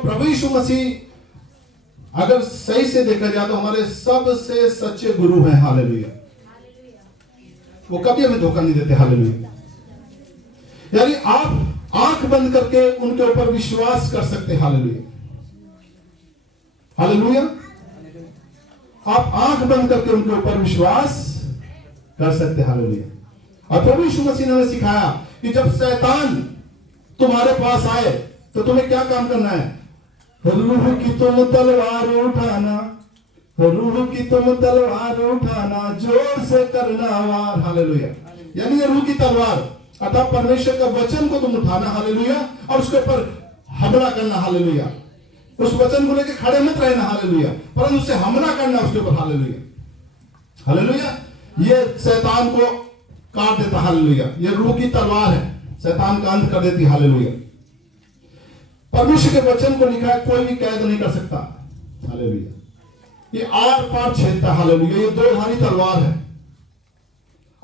प्रभु यीशु मसीह अगर सही से देखा जाए तो हमारे सबसे सच्चे गुरु हैं। हालेलुया। वो कभी हमें धोखा नहीं देते। हालेलुया। यानी आप आंख बंद करके उनके ऊपर विश्वास कर सकते। हालेलुया। हालेलुया। आप आंख बंद करके उनके ऊपर विश्वास कर सकते। हालेलुया। और प्रभु यीशु मसीह ने हमें सिखाया कि जब शैतान तुम्हारे पास आए तो तुम्हें क्या काम करना है? रूह की तुम तलवार उठाना, रूह की तुम तलवार उठाना, जोर से करना वार। हालेलुया। यानी ये रूह की तलवार अर्थात परमेश्वर का वचन को तुम उठाना। हालेलुया। और उसके ऊपर हमला करना। हालेलुया। उस वचन को लेकर खड़े मत रहना। हालेलुया। परंतु उससे हमला करना उसके ऊपर। हालेलुया। हालेलुया। ये शैतान को काट देता। हालेलुया। ये रूह की तलवार है, शैतान का अंत कर देती। हालेलुया। परमेश्वर के वचन को लिखा है कोई भी कैद नहीं कर सकता। हालेलुया। ये आर पार छेदता। हालेलुया। ये दो धारी तलवार है,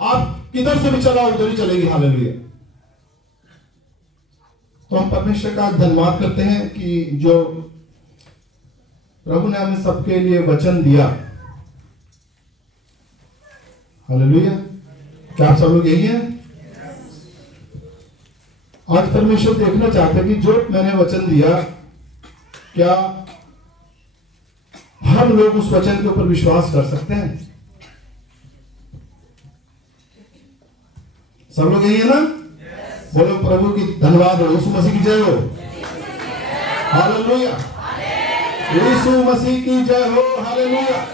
आप किधर से भी चलाओ उधर ही चलेगी। हालेलुया। तो हम परमेश्वर का धन्यवाद करते हैं कि जो प्रभु ने हमें सबके लिए वचन दिया। हालेलुया। क्या आप सब लोग यही हैं? आज परमेश्वर देखना चाहते हैं कि जो मैंने वचन दिया, क्या हम लोग उस वचन के ऊपर विश्वास कर सकते हैं? सब लोग यही है ना? बोलो प्रभु की धन्यवाद हो, यीशु मसीह की जय हो। हालेलुया। यीशु मसीह की जय हो। हालेलुया।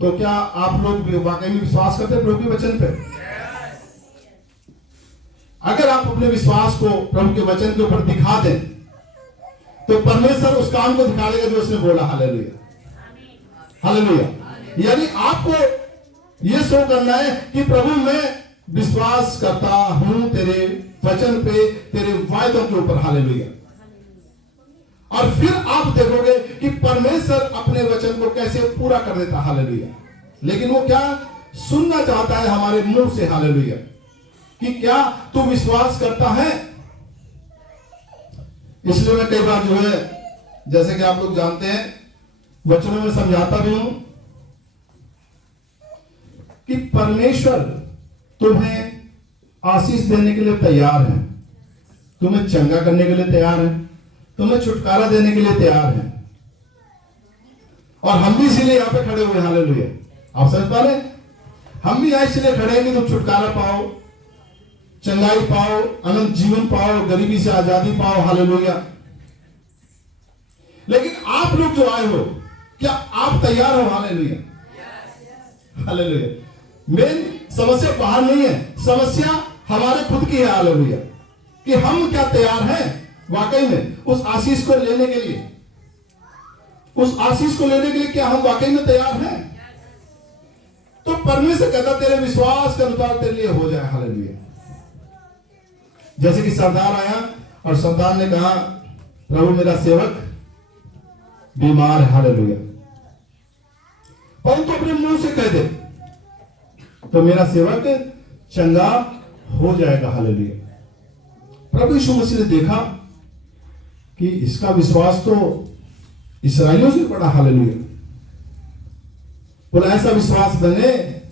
तो क्या आप लोग वाकई में विश्वास करते हैं प्रभु के वचन पे? अगर आप अपने विश्वास को प्रभु के वचन के ऊपर दिखा दें तो परमेश्वर उस काम को दिखा देगा जो उसने बोला। हालेलुया। हालेलुया। यानी आपको यह शो करना है कि प्रभु मैं विश्वास करता हूं तेरे वचन पे, तेरे वायदों के ऊपर। हालेलुया। और फिर आप देखोगे कि परमेश्वर अपने वचन को कैसे पूरा कर देता। हालेलुया। लेकिन वो क्या सुनना चाहता है हमारे मुंह से। हालेलुया। कि क्या तू विश्वास करता है? इसलिए मैं कई बार जो है, जैसे कि आप लोग जानते हैं, वचनों में समझाता भी हूं कि परमेश्वर तुम्हें आशीष देने के लिए तैयार है, तुम्हें चंगा करने के लिए तैयार है, तुम्हें छुटकारा देने के लिए तैयार है। और हम भी इसीलिए यहां पे खड़े हुए। हालेलुया। आप समझ पा रहे? हम भी यहां इसलिए खड़े हैं कि तुम छुटकारा पाओ, चंगाई पाओ, अनंत जीवन पाओ, गरीबी से आजादी पाओ। हालेलुया। लेकिन आप लोग जो आए हो, क्या आप तैयार हो? हालेलुया। हालेलुया। मेन समस्या बाहर नहीं है, समस्या हमारे खुद की है। हालेलुया। कि हम क्या तैयार हैं वाकई में उस आशीष को लेने के लिए? उस आशीष को लेने के लिए क्या हम वाकई में तैयार हैं? तो परमेश्वर कहता तेरे विश्वास के अनुसार तेरे लिए हो जाए। हालेलुया। जैसे कि सरदार आया और सरदार ने कहा प्रभु मेरा सेवक बीमार है। हालेलुया। परंतु अपने मुंह से कह दे तो मेरा सेवक चंगा हो जाएगा। हालेलुया। प्रभु यीशु मसीह ने देखा कि इसका विश्वास तो इस्राएलियों से बड़ा। हालेलुया। बोला ऐसा विश्वास मैंने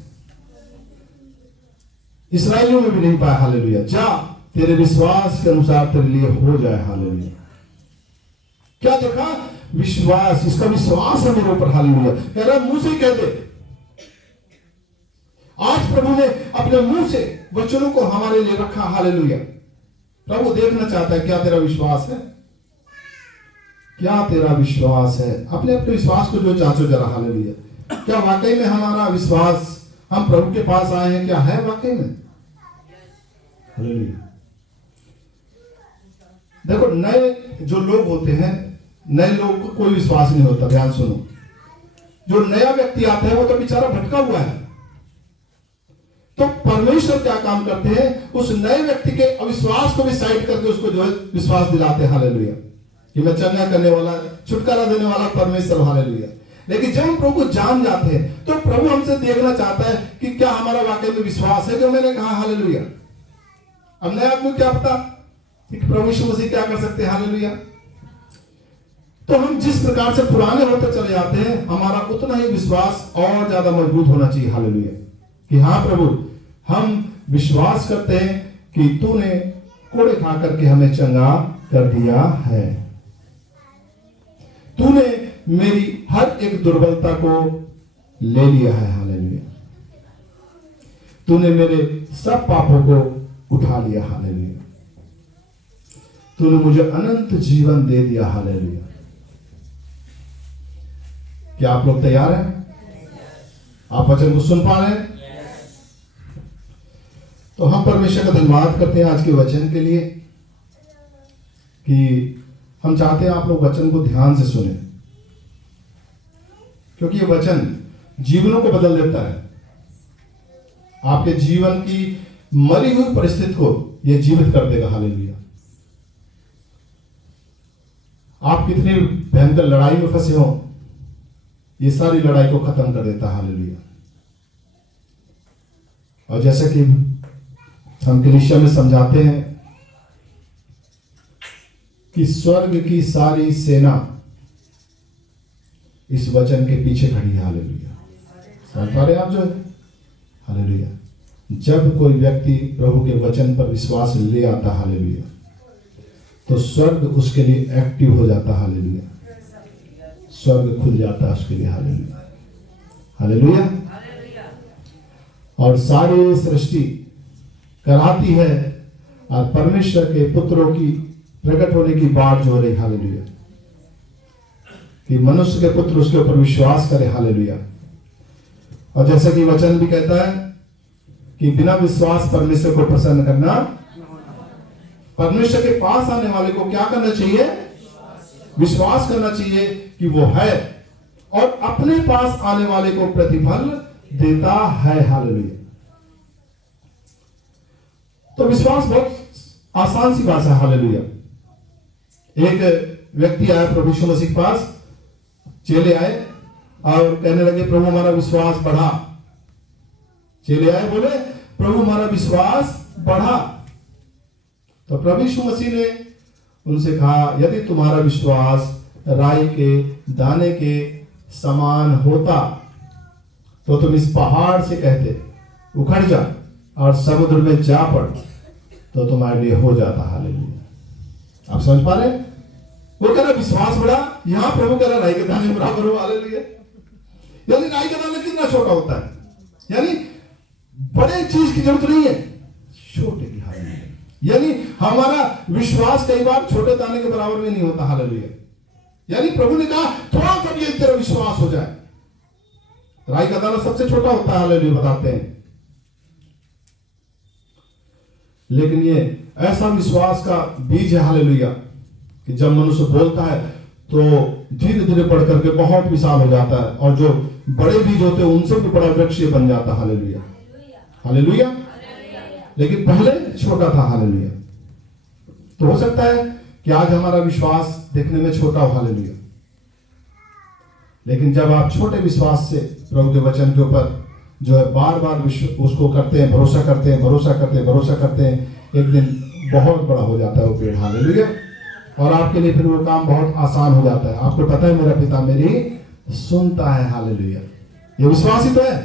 इस्राएलियों में भी नहीं पाया। हालेलुया। जा तेरे विश्वास के अनुसार तेरे लिए हो जाए। हालेलुया। क्या देखा? विश्वास। इसका विश्वास है मेरे ऊपर। हालेलुया। कह रहा मुंह से कह दे। आज प्रभु ने अपने मुंह से वचनों को हमारे लिए रखा। हालेलुया। प्रभु देखना चाहता है क्या तेरा विश्वास है, क्या तेरा विश्वास है। अपने अपने विश्वास को जो जांचो जरा। हालेलुया। क्या वाकई में हमारा विश्वास, हम प्रभु के पास आए हैं, क्या है वाकई में? हालेलुया। देखो नए जो लोग होते हैं, नए लोगों को कोई विश्वास नहीं होता। ध्यान सुनो, जो नया व्यक्ति आता है वो तो बेचारा भटका हुआ है। तो परमेश्वर क्या काम करते हैं? उस नए व्यक्ति के अविश्वास को भी साइड करके उसको जो है विश्वास दिलाते हैं। हालेलुया। कि मैं चंगा करने वाला, छुटकारा देने वाला परमेश्वर। हालेलुया। लेकिन जब हम प्रभु को जान जाते हैं तो प्रभु हमसे देखना चाहता है कि क्या हमारा वाकई में विश्वास है जो मैंने कहा। हालेलुया। अब नए आदमी को क्या पता कि प्रभु यीशु मसीह क्या कर सकते हैं। हालेलुया। तो हम जिस प्रकार से पुराने होते चले जाते हैं, हमारा उतना ही विश्वास और ज्यादा मजबूत होना चाहिए। हालेलुया। कि हाँ प्रभु, हम विश्वास करते हैं कि तूने कोड़े खा करके हमें चंगा कर दिया है। तूने मेरी हर एक दुर्बलता को ले लिया है। हालेलुया। तूने मेरे सब पापों को उठा लिया। हालेलुया। तूने मुझे अनंत जीवन दे दिया। हालेलुया। क्या आप लोग तैयार हैं? आप वचन को सुन पा रहे हैं? तो हम परमेश्वर का धन्यवाद करते हैं आज के वचन के लिए, कि हम चाहते हैं आप लोग वचन को ध्यान से सुने, क्योंकि ये वचन जीवनों को बदल देता है। आपके जीवन की मरी हुई परिस्थिति को यह जीवित कर देगा। हालेलुया। आप कितनी भयंकर लड़ाई में फंसे हो, ये सारी लड़ाई को खत्म कर देता है। हालेलुया। और जैसा कि हम कलीसिया में समझाते हैं कि स्वर्ग की सारी सेना इस वचन के पीछे खड़ी है। हालेलुया। समझ पा रहे हैं आप जो? हालेलुया। जब कोई व्यक्ति प्रभु के वचन पर विश्वास ले आता, हालेलुया, तो स्वर्ग उसके लिए एक्टिव हो जाता। हालेलुया। स्वर्ग खुल जाता है उसके लिए। हालेलुया। हालेलुया। और सारी सृष्टि कराती है और परमेश्वर के पुत्रों की प्रकट होने की बात जो हो रही। हालेलुया। कि मनुष्य के पुत्र उसके ऊपर विश्वास करे। हालेलुया। और जैसा कि वचन भी कहता है कि बिना विश्वास परमेश्वर को प्रसन्न करना, परमेश्वर के पास आने वाले को क्या करना चाहिए? विश्वास करना चाहिए कि वो है, और अपने पास आने वाले को प्रतिफल देता है। हालेलुया। तो विश्वास बहुत आसान सी बात है। हालेलुया। एक व्यक्ति आया प्रभु यीशु मसीह के पास, चेले आए और कहने लगे प्रभु हमारा विश्वास बढ़ा। चेले आए, बोले प्रभु हमारा विश्वास बढ़ा। तो प्रभु यीशु मसीह ने उनसे कहा, यदि तुम्हारा विश्वास राई के दाने के समान होता तो तुम इस पहाड़ से कहते उखड़ जा और समुद्र में जा पड़, तो तुम्हारे लिए हो जाता। हालेलुया। आप समझ पा रहे हैं? वो कह रहा विश्वास बढ़ा, यहां प्रभु कह रहा राई के दाने बराबर हो। हालेलुया। यानी राई का दाना कितना छोटा होता है, यानी बड़े चीज की जरूरत नहीं है, छोटे की। हालेलुया। यानी हमारा विश्वास कई बार छोटे दाने के बराबर में नहीं होता। हालेलुया। यानी प्रभु ने कहा थोड़ा सा भी तेरा विश्वास हो जाए। राई का दाना सबसे छोटा होता है। हालेलुया। बताते हैं, लेकिन ये ऐसा विश्वास का बीज है। हालेलुया। कि जब मनुष्य बोलता है तो धीरे धीरे बढ़ करके बहुत विशाल हो जाता है, और जो बड़े बीज होते हैं उनसे भी बड़ा वृक्ष बन जाता है। हालेलुया। हालेलुया। लेकिन पहले छोटा था। हालेलुया। तो हो सकता है कि आज हमारा विश्वास देखने में छोटा हो। हालेलुया। लेकिन जब आप छोटे विश्वास से प्रभु के वचन के ऊपर जो है बार बार उसको करते हैं, भरोसा करते हैं, भरोसा करते हैं, भरोसा करते हैं, एक दिन बहुत बड़ा हो जाता है वो पेड़। हालेलुया। और आपके लिए फिर वो काम बहुत आसान हो जाता है। आपको पता है मेरा पिता मेरी सुनता है। हालेलुया। ये विश्वास ही तो है।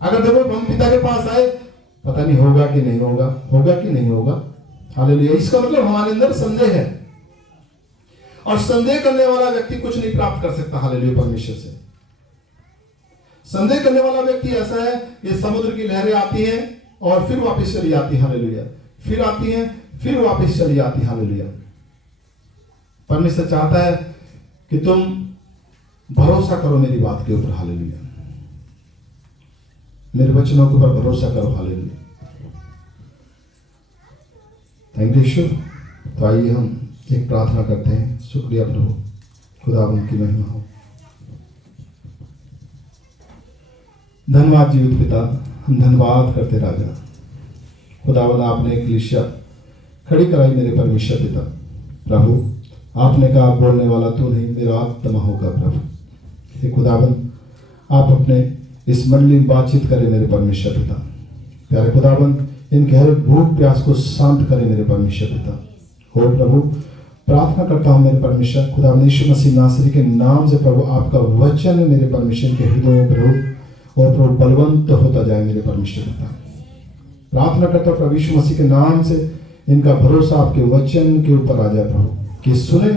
अगर देखो हम पिता के पास आए, पता नहीं होगा कि नहीं होगा, होगा कि नहीं होगा। हालेलुया। इसका मतलब हमारे अंदर संदेह है, और संदेह करने वाला व्यक्ति कुछ नहीं प्राप्त कर सकता। हालेलुया। परमेश्वर से संदेह करने वाला व्यक्ति ऐसा है कि समुद्र की लहरें आती हैं और फिर वापस चली जाती। हालेलुया। फिर आती हैं, फिर वापस चली जाती। हालेलुया। परमेश्वर चाहता है कि तुम भरोसा करो मेरी बात के ऊपर। हालेलुया। मेरे वचनों के ऊपर भरोसा करो। हालेलुया। थैंक यू यीशु। तो आइए हम एक प्रार्थना करते हैं। शुक्रिया प्रभु, खुदावंद की महिमा हो। धन्यवाद जीवित पिता, हम धन्यवाद करते राजा। खुदावंद आपने एक कलीसिया खड़ी कराई मेरे परमेश्वर पिता। प्रभु आपने कहा बोलने वाला तू नहीं, मेरा आत्मा होगा। प्रभु हे खुदावंद आप अपने इस मंडली में बातचीत करें मेरे परमेश्वर पिता। प्यारे खुदावंद इन गहरे भूख प्यास को शांत करे मेरे परमेश्वर पिता। हो प्रभु, प्रार्थना करता हूँ मेरे परमेश्वर खुदा यीशु मसीह नासरी के नाम से प्रभु, आपका वचन मेरे परमेश्वर के हृदय में प्रभु और प्रभु बलवंत होता जाए मेरे परमेश्वर पिता। प्रार्थना करता हूँ प्रभु यीशु मसीह के नाम से इनका भरोसा आपके वचन के ऊपर आ जाए प्रभु, कि सुने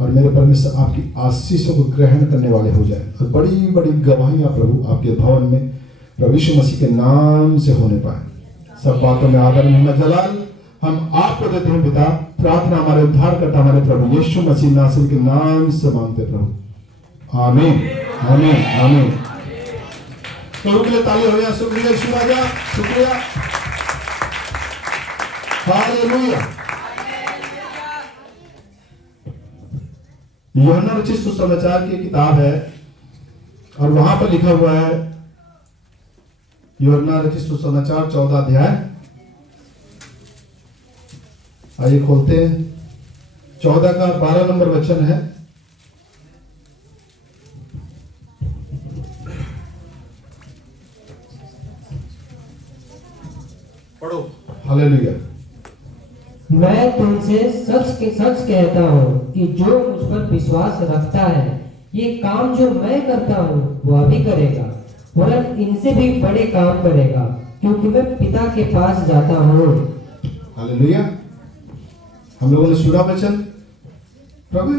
और मेरे परमेश्वर आपकी आशीषों को ग्रहण करने वाले हो जाए और बड़ी बड़ी गवाहियां प्रभु आपके भवन में प्रभु यीशु मसीह के नाम से होने पाए। सब बातों में आदर महिमा जलाल हम आपको देते हैं पिता। प्रार्थना हमारे उद्धार करता हमारे प्रभु यीशु मसीह नासरी के नाम से मांगते प्रभु, आमीन आमीन आमीन। प्रभु के लिए ताली हो गया। शुक्रिया यीशु राजा, शुक्रिया, हालेलुया। यूहन्ना रचित सुसमाचार की किताब है और वहां पर लिखा हुआ है यूहन्ना रचित सुसमाचार 14 अध्याय। आइए खोलते हैं। 14 का 12 नंबर वचन है। पढ़ो। हालेलुया। मैं तुमसे सच कहता हूँ कि जो मुझ पर विश्वास रखता है ये काम जो मैं करता हूँ वह भी करेगा, वरन इनसे भी बड़े काम करेगा, क्योंकि मैं पिता के पास जाता हूँ। हालेलुया। हम लोगों ने सुना वचन। प्रभु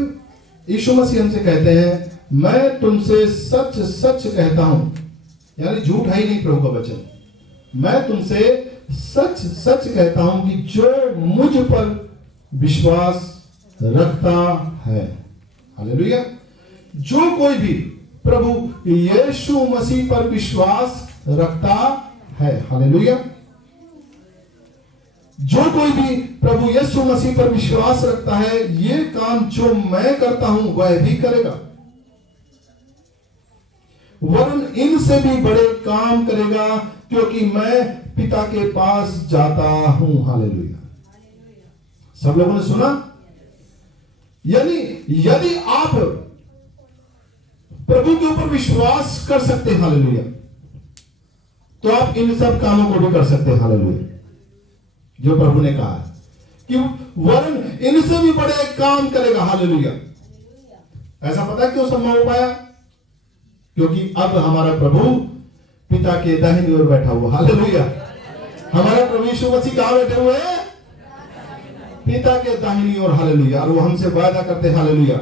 यीशु मसीह हमसे कहते हैं, मैं तुमसे सच सच कहता हूं, यानी झूठ है ही नहीं प्रभु का वचन। मैं तुमसे सच सच कहता हूं कि जो मुझ पर विश्वास रखता है, हालेलुया, जो कोई भी प्रभु यीशु मसीह पर विश्वास रखता है, हालेलुया, जो कोई भी प्रभु यीशु मसीह पर विश्वास रखता है ये काम जो मैं करता हूं वह भी करेगा, वरन इनसे भी बड़े काम करेगा, क्योंकि मैं पिता के पास जाता हूं। हालेलुया। सब लोगों ने सुना? यानी यदि आप प्रभु के ऊपर विश्वास कर सकते हैं, हालेलुया, तो आप इन सब कामों को भी कर सकते हैं। हालेलुया। जो प्रभु ने कहा कि वरन इनसे भी बड़े काम करेगा। हालेलुया। ऐसा पता है क्यों संभव हो पाया? क्योंकि अब हमारा प्रभु पिता के दाहिनी ओर बैठा हुआ। हालेलुया। हमारा प्रभु यीशु मसीह कहां बैठे हुए हैं? पिता के दाहिनी ओर। हालेलुया। और वो हमसे वादा करते हैं, हालेलुया,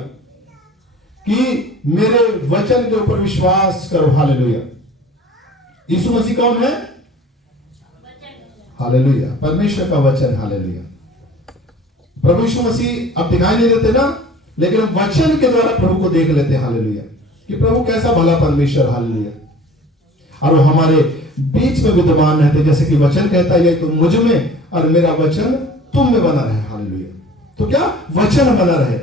कि मेरे वचन के ऊपर विश्वास करो। हालेलुया। यीशु मसीह कौन है? हालेलुया, परमेश्वर का वचन। हालेलुया। प्रभु यीशु मसीह अब दिखाई नहीं देते ना, लेकिन हम वचन के द्वारा प्रभु को देख लेते हैं। हालेलुया, कि प्रभु कैसा भला परमेश्वर। हालेलुया। और वो हमारे बीच में विद्यमान रहते, जैसे कि वचन कहता है, तो मुझ में और मेरा वचन तुम में बना रहे। हालेलुया। तो क्या वचन बना रहे?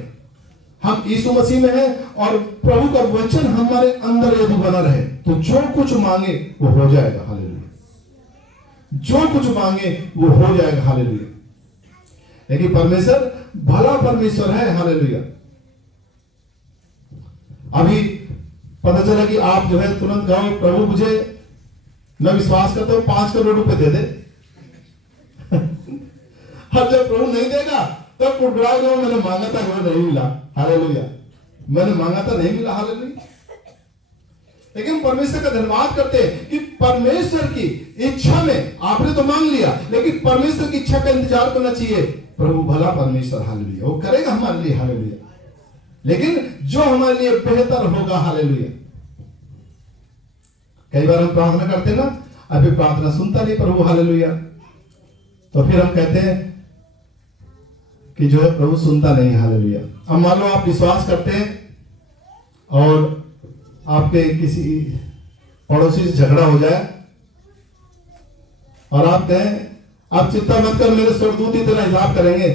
हम यीशु मसीह में हैं और प्रभु का वचन हमारे अंदर यदि बना रहे तो जो कुछ मांगे वो हो जाएगा। हालेलुया। जो कुछ मांगे वो हो जाएगा। हालेलुया। लेकिन परमेश्वर भला परमेश्वर है। हालेलुया। अभी पता चला कि आप जो है तुरंत कहो, प्रभु मुझे, मैं विश्वास करता हूं 5 करोड़ रुपए दे दे। और जब प्रभु नहीं देगा तब कुटरा गया, मैंने मांगा था वो नहीं मिला। हालेलुया। मैंने मांगा था नहीं मिला। हालेलुया। लेकिन परमेश्वर का धन्यवाद करते हैं कि परमेश्वर की इच्छा में आपने तो मांग लिया, लेकिन परमेश्वर की इच्छा का इंतजार करना चाहिए। प्रभु भला परमेश्वर, हालेलुया, वो करेगा हमारे लिए। हालेलुया। लेकिन जो हमारे लिए बेहतर होगा। हालेलुया। कई बार हम प्रार्थना करते हैं ना, अभी प्रार्थना सुनता नहीं प्रभु। हालेलुया। तो फिर हम कहते हैं कि जो है प्रभु सुनता नहीं। हालेलुया। अब मान लो आप विश्वास करते हैं और आपके किसी पड़ोसी से झगड़ा हो जाए और आप कहें, आप चिंता मत कर, मेरे स्वर्गदूत ही तेरा हिसाब करेंगे।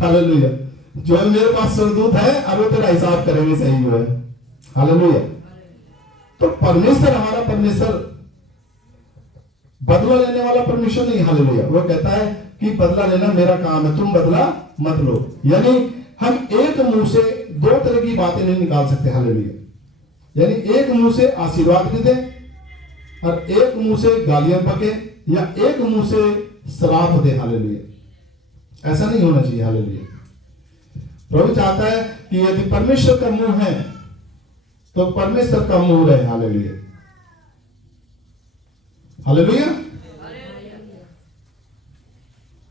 हालेलुया। जो है मेरे पास स्वर्गदूत है और वो तेरा हिसाब करेंगे। सही जो है। हालेलुया। तो परमेश्वर, हमारा परमेश्वर बदला लेने वाला परमेश्वर नहीं। हालेलुया। वो कहता है कि बदला लेना मेरा काम है, तुम बदला मत लो। यानी हम एक मुंह से 2 तरह की बातें नहीं निकाल सकते। हालेलुया। यानी एक मुंह से आशीर्वाद भी दे और एक मुंह से गालियां पके, या एक मुंह से श्राप दे। हालेलुया, ऐसा नहीं होना चाहिए। हालेलुया, प्रभु चाहता है कि यदि परमेश्वर का मुंह है तो परमेश्वर का मुंह रहे। Hallelujah, hallelujah.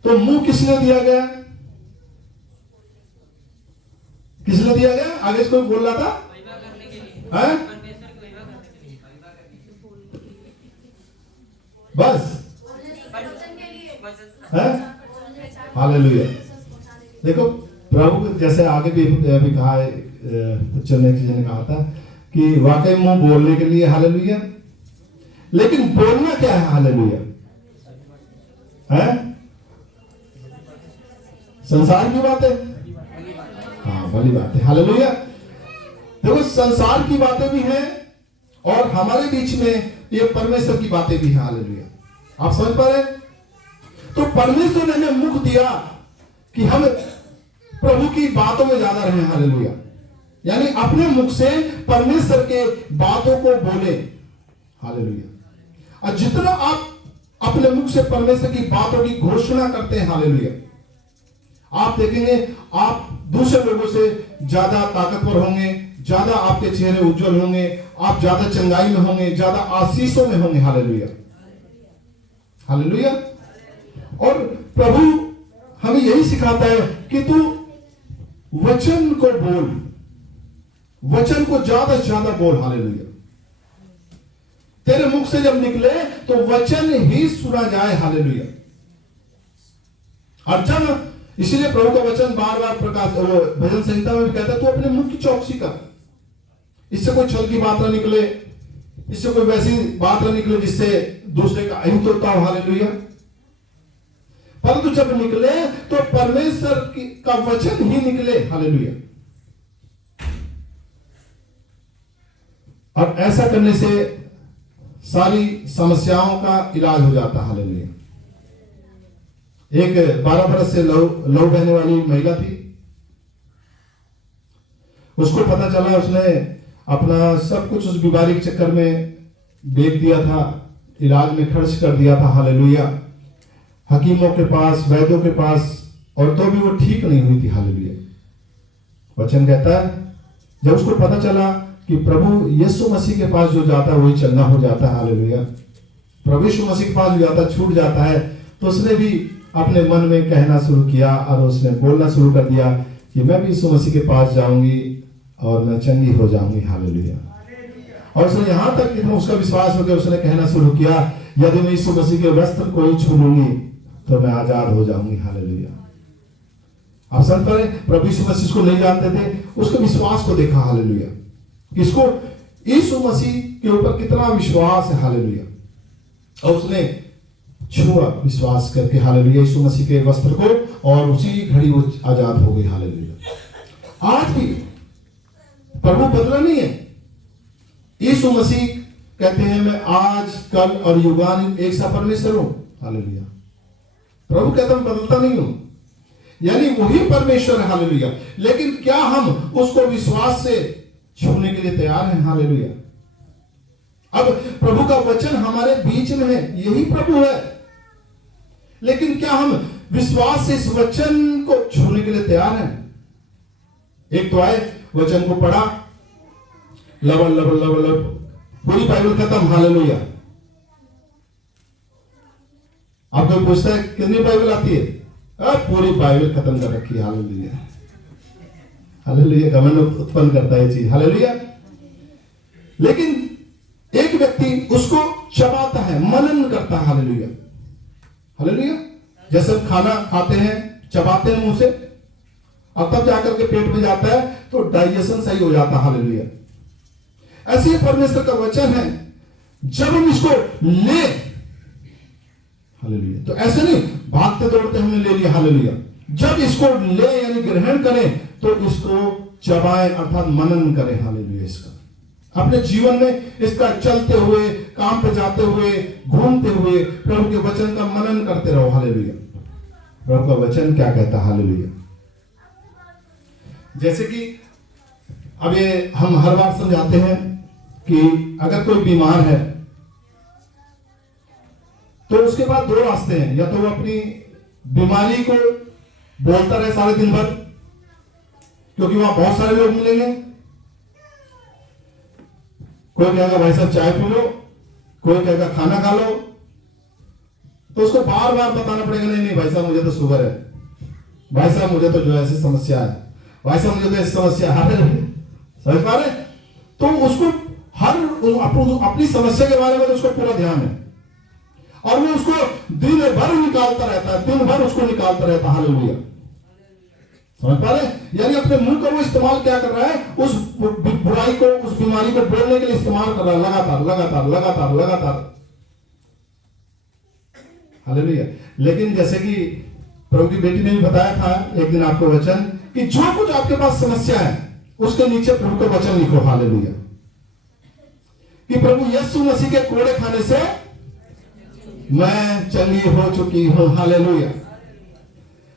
तो मुंह किसने दिया गया? किसने दिया गया? आगे से कोई बोल रहा था है? बस है। हालेलुया। देखो प्रभु जैसे आगे भी अभी कहा है, चलने किसी ने कहा था कि वाकई मुंह बोलने के लिए। हालेलुया, लेकिन बोलना क्या है? हालेलुया है संसार की बातें। हाँ, भली बात है। हालेलुया। देखो संसार की बातें भी हैं और हमारे बीच में ये परमेश्वर की बातें भी हैं। हालेलुया, आप समझ पा रहे हैं? तो परमेश्वर ने हमें मुख दिया कि हम प्रभु की बातों में ज्यादा रहें। हालेलुया, यानी अपने मुख से परमेश्वर के बातों को बोले। हालेलुया, और जितना आप अपने मुख से परमेश्वर की बातों की घोषणा करते हैं, हालेलुया, आप देखेंगे आप दूसरे लोगों से ज्यादा ताकतवर होंगे, ज्यादा आपके चेहरे उज्जवल होंगे, आप ज्यादा चंगाई में होंगे, ज्यादा आशीषों में होंगे। Hallelujah, hallelujah. और प्रभु हमें यही सिखाता है कि तू वचन को बोल, वचन को ज्यादा से ज्यादा बोल। हालेलुया, तेरे मुख से जब निकले तो वचन ही सुना जाए। हालेलुया, और जब इसलिए प्रभु का वचन बार बार प्रकाश भजन संहिता में भी कहता है तू अपने मुख की चौकसी कर, इससे कोई छल की बात ना निकले, इससे कोई वैसी बात ना निकले जिससे दूसरे का अहित होता हो। हालेलुया, परंतु जब निकले तो परमेश्वर का वचन ही निकले। हालेलुया, और ऐसा करने से सारी समस्याओं का इलाज हो जाता। हालेलुया, एक 12 बरस से लहू बहने वाली महिला थी, उसको पता चला उसने अपना सब कुछ उस बीमारी के चक्कर में बेच दिया था, इलाज में खर्च कर दिया था। हालेलुया, हकीमों के पास, वैद्यों के पास, और तो भी वो ठीक नहीं हुई थी। हालेलुया, वचन कहता है जब उसको पता चला कि प्रभु यीशु मसीह के पास जो जाता है वही चंगा हो जाता है। हालेलुया, प्रभु यीशु मसीह के पास जो जाता है छूट जाता है, तो उसने भी अपने मन में कहना शुरू किया और उसने बोलना शुरू कर दिया कि मैं भी यीशु मसीह के पास जाऊंगी और मैं चंगी हो जाऊंगी। हालेलुया, और उसने यहां तक इतना उसका विश्वास हो गया, उसने कहना शुरू किया यदि मैं यीशु मसीह के वस्त्र को ही छू लूंगी तो मैं आजाद हो जाऊंगी। हालेलुया, आप समझ पा रहे? प्रभु यीशु मसीह को नहीं जानते थे, उसके विश्वास को देखा। हालेलुया, किसको? यीशु मसीह के ऊपर कितना विश्वास है। हालेलुया, और उसने छुआ विश्वास करके। हालेलुया, यीशु मसीह के वस्त्र को, और उसी घड़ी वो आजाद हो गई। हालेलुया, आज भी प्रभु बदला नहीं है। यीशु मसीह कहते हैं मैं आज, कल और युगान एक सा परमेश्वर हूं। हालेलुया, प्रभु कहता मैं बदलता नहीं हूं, यानी वही परमेश्वर है। हालेलुया, लेकिन क्या हम उसको विश्वास से छूने के लिए तैयार हैं? हालेलुया, अब प्रभु का वचन हमारे बीच में है, यही प्रभु है, लेकिन क्या हम विश्वास से इस वचन को छूने के लिए तैयार हैं? एक तो आए, वचन को पढ़ा, लबल लबल लबल लब, पूरी बाइबल खत्म। हालेलुया, अब कोई पूछता है कितनी बाइबल आती है? पूरी बाइबल खत्म कर रखी है। हालेलुया, हालेलुया, घमंड उत्पन्न करता है चीज। हालेलुया, लेकिन एक व्यक्ति उसको चबाता है, मनन करता है। हालेलुया, हालेलुया, जैसे हम खाना खाते हैं, चबाते हैं मुंह से, और तब जाकर के पेट में जाता है तो डाइजेशन सही हो जाता है। हालेलुया, ऐसे ही परमेश्वर का वचन है, जब हम इसको ले, हालेलुया, तो ऐसे नहीं भागते दौड़ते हमने ले लिया। हालेलुया, जब इसको ले यानी ग्रहण करें तो इसको चबाएं, अर्थात मनन करें। हालेलुया, इसका अपने जीवन में इसका चलते हुए, काम पे जाते हुए, घूमते हुए प्रभु के वचन का मनन करते रहो। हालेलुया, प्रभु का वचन क्या कहता है? हालेलुया, जैसे कि अब ये हम हर बार समझाते हैं कि अगर कोई बीमार है तो उसके बाद दो रास्ते हैं, या तो वो अपनी बीमारी को बोलता रहे सारे दिन भर, क्योंकि वहां बहुत सारे लोग मिलेंगे। कोई कहेगा भाई साहब चाय पी लो, कोई कहेगा खाना खा लो, तो उसको बार बार बताना पड़ेगा, नहीं नहीं भाई साहब मुझे तो शुगर है, भाई साहब मुझे तो जो ऐसी समस्या है, भाई साहब मुझे तो ऐसी समस्या है। समझ पा रहे? तो उसको हर अपनी समस्या के बारे में तो उसको पूरा ध्यान है, और वो उसको दिन भर निकालता रहता है, दिन भर उसको निकालता रहता है। हालेलुया। समझ पा रहे? यानी अपने मुंह का वो इस्तेमाल क्या कर रहा है, उस बुराई को, उस बीमारी को बोलने के लिए इस्तेमाल कर रहा है, लगातार लगातार लगातार लगातार। हालेलुया। लेकिन जैसे कि प्रभु की बेटी ने भी बताया था एक दिन आपको वचन, कि जो कुछ आपके पास समस्या है उसके नीचे प्रभु का वचन लिखो। हालेलुया। कि प्रभु यीशु मसीह के कोड़े खाने से मैं चंगी हो चुकी हूं। हालेलुया।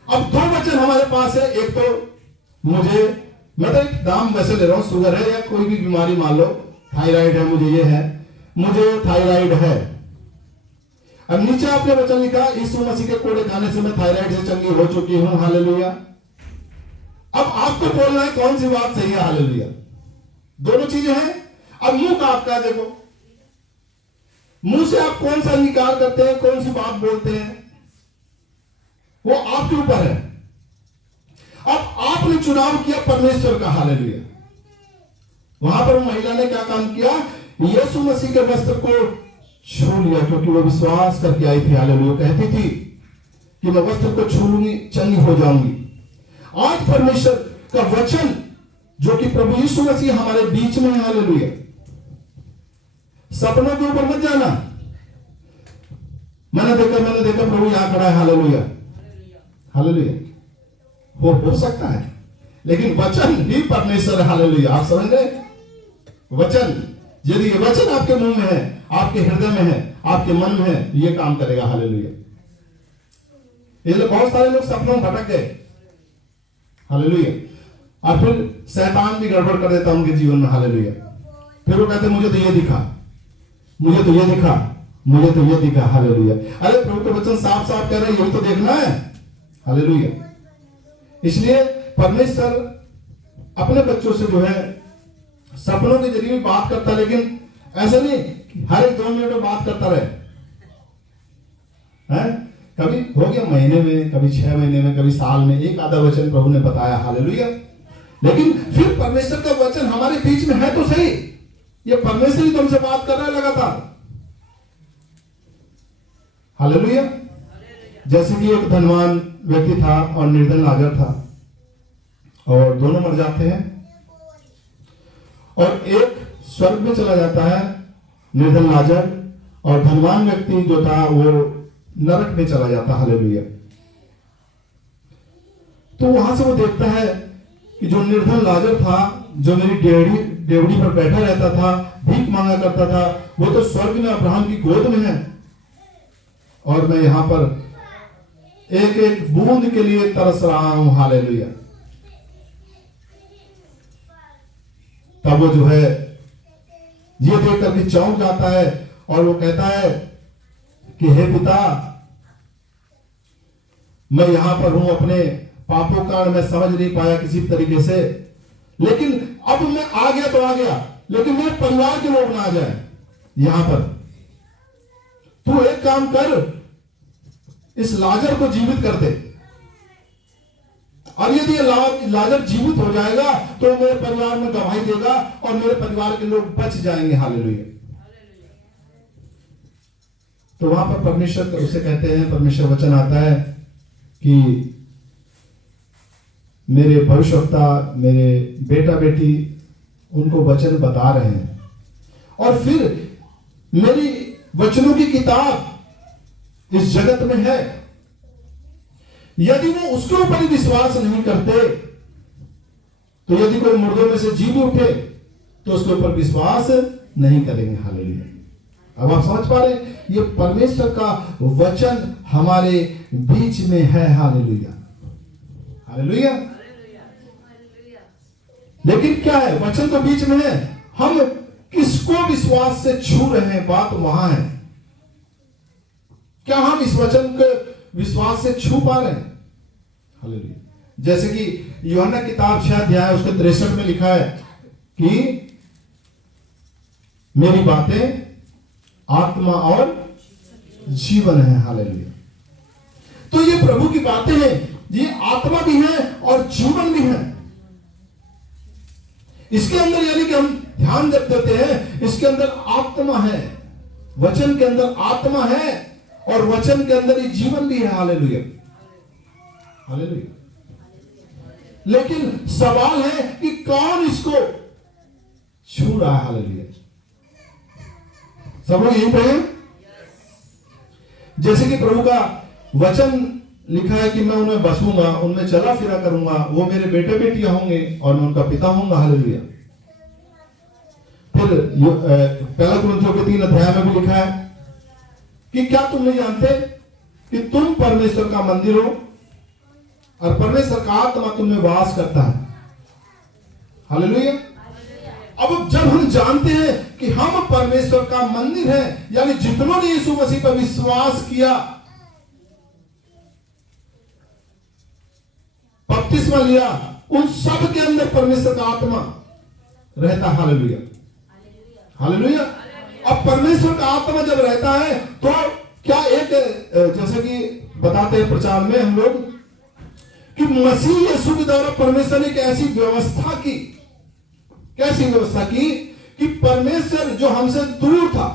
अब दो वचन हमारे पास है, एक तो मैं तो एक दाम वैसे ले रहा हूं, शुगर है या कोई भी बीमारी, मान लो थायराइड है, मुझे ये है, मुझे थायराइड है। अब नीचे आपने वचन लिखा, यीशु मसीह के कोड़े खाने से मैं थायराइड से चंगी हो चुकी हूं। हालेलुया। अब आपको बोलना है कौन सी बात सही है। हालेलुया। दोनों चीजें हैं। अब मुंह का आपका देखो, मुंह से आप कौन सा निकाल करते हैं, कौन सी बात बोलते हैं, वो आपके ऊपर है। अब आपने चुनाव किया परमेश्वर का। हालेलुया। वहां पर महिला ने क्या काम किया, यीशु मसीह के वस्त्र को छू लिया, क्योंकि वो विश्वास करके आई थी। हालेलुया। कहती थी कि मैं वस्त्र को छू लूंगी, चंगी हो जाऊंगी। आज परमेश्वर का वचन जो कि प्रभु यीशु मसीह हमारे बीच में है। हालेलुया। सपनों के ऊपर मत जाना, मैंने देखा प्रभु यहां खड़ा है। हालेलुया। हालेलुया। हो सकता है, लेकिन वचन ही परमेश्वर है। हालेलुया। आप समझ रहे? वचन, यदि ये वचन आपके मुंह में है, आपके हृदय में है, आपके मन में है, ये काम करेगा। हालेलुया। इसलिए बहुत सारे लोग सपनों में भटक गए। हालेलुया। और फिर शैतान भी गड़बड़ कर देता उनके जीवन में। हालेलुया। फिर वो कहते मुझे तो ये दिखा, मुझे तो ये दिखा, मुझे तो ये दिखा। हालेलुया। अरे प्रभु के वचन साफ साफ कह रहे हैं, यही तो देखना है। हालेलुया। इसलिए परमेश्वर अपने बच्चों से जो है सपनों के जरिए बात करता है, लेकिन ऐसे नहीं हर एक 2 मिनट में बात करता रहे। हैं? कभी हो गया महीने में, कभी 6 महीने में, कभी साल में एक आधा वचन प्रभु ने बताया। हालेलुया। लेकिन फिर परमेश्वर का वचन हमारे बीच में है तो सही, ये परमेश्वर ही तुमसे बात कर रहा है लगातार। हालेलुया। जैसे कि एक धनवान व्यक्ति था और निर्धन लाजर था, और दोनों मर जाते हैं, और एक स्वर्ग में चला जाता है निर्धन लाजर, और धनवान व्यक्ति जो था वो नरक में चला जाता। हालेलुया। तो वहां से वो देखता है कि जो निर्धन लाजर था, जो मेरी डेवड़ी पर बैठा रहता था, भीख मांगा करता था, वो तो स्वर्ग में अब्राहम की गोद में है, और मैं यहां पर एक एक बूंद के लिए तरस रहा हूं। हालेलुया। तब वो जो है ये देख करके चौंक जाता है, और वो कहता है कि हे पिता, मैं यहां पर हूं, अपने पापों का मैं समझ नहीं पाया किसी तरीके से, लेकिन अब मैं आ गया तो आ गया, लेकिन मेरे परिवार के लोग ना आ जाए यहां पर। तू एक काम कर, इस लाजर को जीवित कर दे, और यदि लाजर जीवित हो जाएगा तो मेरे परिवार में गवाही देगा और मेरे परिवार के लोग बच जाएंगे। हालेलुया। तो वहां पर परमेश्वर उसे कहते हैं, परमेश्वर वचन आता है कि मेरे भविष्यवक्ता, मेरे बेटा बेटी उनको वचन बता रहे हैं, और फिर मेरी वचनों की किताब इस जगत में है। यदि वो उसके ऊपर ही विश्वास नहीं करते, तो यदि कोई मुर्दों में से जी भी उठे तो उसके ऊपर विश्वास नहीं करेंगे। हालेलुया। अब आप समझ पा रहे हैं, ये परमेश्वर का वचन हमारे बीच में है। हालेलुया। हालेलुया। लेकिन क्या है, वचन तो बीच में है, हम किसको विश्वास से छू रहे हैं, बात वहां है। क्या हम इस वचन को विश्वास से छू पा रहे हैं? हालेलुया। जैसे कि यूहन्ना किताब 6 अध्याय उसके 63 में लिखा है कि मेरी बातें आत्मा और जीवन है। हालेलुया। तो ये प्रभु की बातें हैं, ये आत्मा भी है और जीवन भी है। इसके अंदर यानी कि हम ध्यान जब देते हैं, इसके अंदर आत्मा है, वचन के अंदर आत्मा है और वचन के अंदर ही जीवन भी है। Hallelujah, hallelujah. लेकिन सवाल है कि कौन इसको छू रहा है? हालेलुया। सब लोग यहीं पे हैं? जैसे कि प्रभु का वचन लिखा है कि मैं उन्हें बसूंगा, उनमें चला फिरा करूंगा, वो मेरे बेटे बेटियां होंगे और मैं उनका पिता होऊंगा। हालेलुया। फिर पहला कुरिन्थियों के 3 अध्याय में भी लिखा है कि क्या तुम नहीं जानते कि तुम परमेश्वर का मंदिर हो और परमेश्वर का आत्मा तुम में वास करता है। हालेलुया। अब जब हम जानते हैं कि हम परमेश्वर का मंदिर हैं, यानी जितनों ने यीशु मसीह पर विश्वास किया, बपतिस्मा लिया, उन सब के अंदर परमेश्वर का आत्मा रहता। Hallelujah, hallelujah. अब परमेश्वर का आत्मा जब रहता है तो क्या एक जैसे कि बताते हैं प्रचार में हम लोग कि मसीह यीशु के द्वारा परमेश्वर ने एक ऐसी व्यवस्था की, कैसी व्यवस्था की कि परमेश्वर जो हमसे दूर था,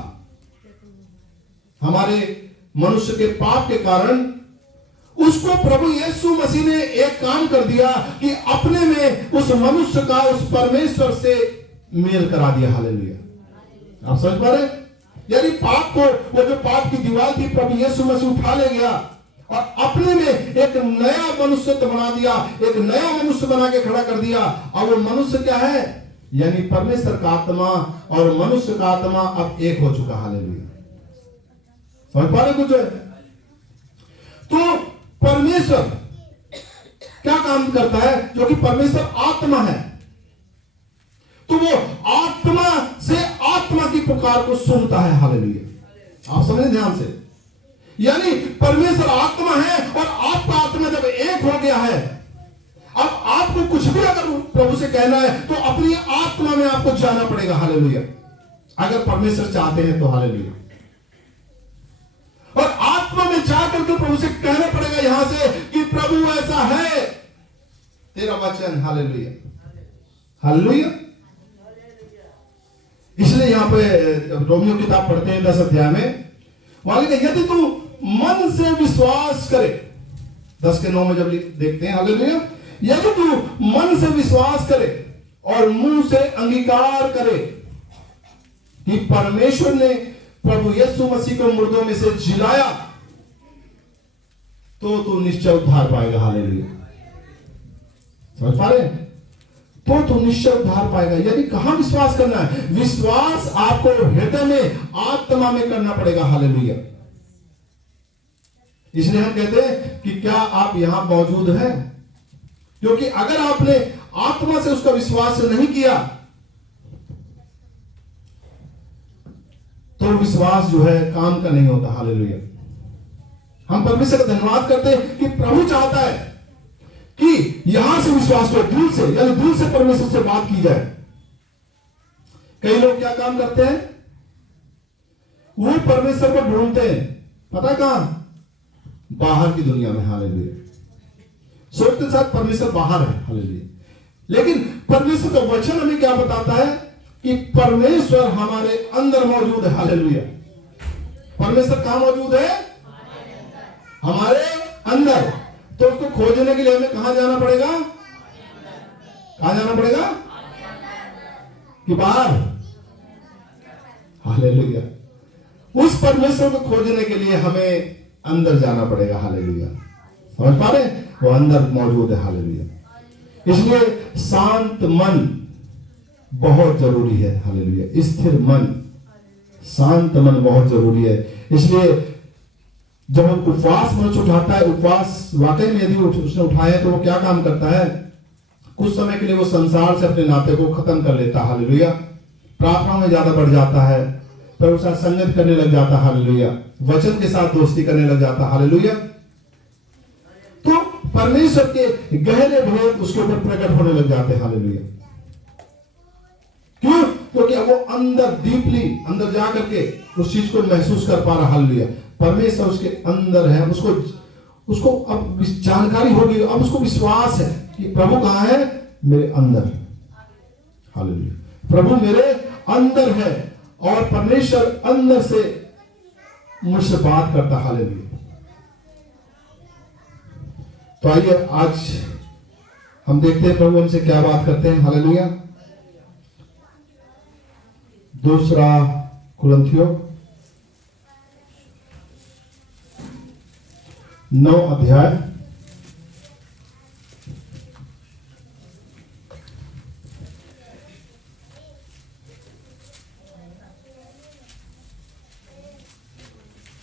हमारे मनुष्य के पाप के कारण, उसको प्रभु यीशु मसीह ने एक काम कर दिया कि अपने में उस मनुष्य का उस परमेश्वर से मेल करा दिया। हालेलुया। आप समझ पा रहे? यानी पाप को, वो जो पाप की दीवार थी, प्रभु यीशु मसीह उठा ले गया और अपने में एक नया मनुष्य बना दिया, एक नया मनुष्य बना के खड़ा कर दिया। और वो मनुष्य क्या है? यानी परमेश्वर का आत्मा और मनुष्य का आत्मा अब एक हो चुका। हालेलुया। समझ पा रहे कुछ? तो परमेश्वर क्या काम करता है? जो कि परमेश्वर आत्मा है, तो वो आत्मा से आत्मा की पुकार को सुनता है। हालेलुया। आप समझे ध्यान से? यानी परमेश्वर आत्मा है और आपका आत्मा जब एक हो गया है, अब आपको कुछ भी अगर प्रभु से कहना है तो अपनी आत्मा में आपको जाना पड़ेगा। हालेलुया। अगर परमेश्वर चाहते हैं तो। हालेलुया। और आत्मा में जाकर के प्रभु से कहना पड़ेगा यहां से कि प्रभु ऐसा है तेरा वचन। Hallelujah, hallelujah. इसलिए यहां पे रोमियो किताब पढ़ते हैं 10 अध्याय में, वहां लिखा यदि तू मन से विश्वास करे, 10 के 9 में जब देखते हैं, हालेलुया, यदि तू मन से विश्वास करे और मुंह से अंगीकार करे कि परमेश्वर ने प्रभु यीशु मसीह को मुर्दों में से जिलाया, तो तू निश्चय उद्धार पाएगा। हालेलुया। समझ पा रहे? तो निश्चय उद्धार पाएगा। यदि कहां विश्वास करना है? विश्वास आपको हृदय में, आत्मा में करना पड़ेगा। हालेलुया। इसलिए हम कहते हैं कि क्या आप यहां मौजूद हैं? क्योंकि अगर आपने आत्मा से उसका विश्वास नहीं किया तो विश्वास जो है काम का नहीं होता। हालेलुया। हम परमेश्वर का धन्यवाद करते हैं कि प्रभु चाहता है कि यहां से विश्वास हो, दिल से, यानी दिल से परमेश्वर से बात की जाए। कई लोग क्या काम करते हैं? वो परमेश्वर को ढूंढते हैं, पता कहां? बाहर की दुनिया में। हालेलुया। सोचते साथ परमेश्वर बाहर है। हालेलुया। लेकिन परमेश्वर का वचन हमें क्या बताता है कि परमेश्वर हमारे अंदर मौजूद है। हालेलुया। परमेश्वर कहां मौजूद है? हमारे अंदर। तो उसको खोजने के लिए हमें कहां जाना पड़ेगा? कहां जाना पड़ेगा? कि बाहर। हालेलुया। उस परमेश्वर को खोजने के लिए हमें अंदर जाना पड़ेगा। हालेलुया। समझ पा रहे? वो अंदर मौजूद है। हालेलुया। इसलिए शांत मन बहुत जरूरी है। हालेलुया। स्थिर मन, शांत मन बहुत जरूरी है। इसलिए जब हम उपवास मनुष्य उठाता है, उपवास वाकई में यदि उसने उठाया तो वो क्या काम करता है? कुछ समय के लिए वो संसार से अपने नाते को खत्म कर लेता है। हालेलुया। प्रार्थना में ज्यादा बढ़ जाता है, प्रभु के साथ संगत करने लग जाता, हालेलुया। वचन के साथ दोस्ती करने लग जाता, हालेलुया। तो परमेश्वर के गहरे भेद उसके ऊपर प्रकट होने लग जाते, हालेलुया। क्यों? क्योंकि अब वो अंदर डीपली अंदर जा करके उस चीज को महसूस कर पा रहा, हालेलुया। परमेश्वर उसके अंदर है, उसको अब जानकारी होगी, अब उसको विश्वास है कि प्रभु कहां है, मेरे अंदर, हालेलुया। प्रभु मेरे अंदर है और परमेश्वर अंदर से मुझसे बात करता, हालेलुया। तो आइए आज हम देखते हैं प्रभु हमसे क्या बात करते हैं, हालेलुया। दूसरा कुरिन्थियों 9 अध्याय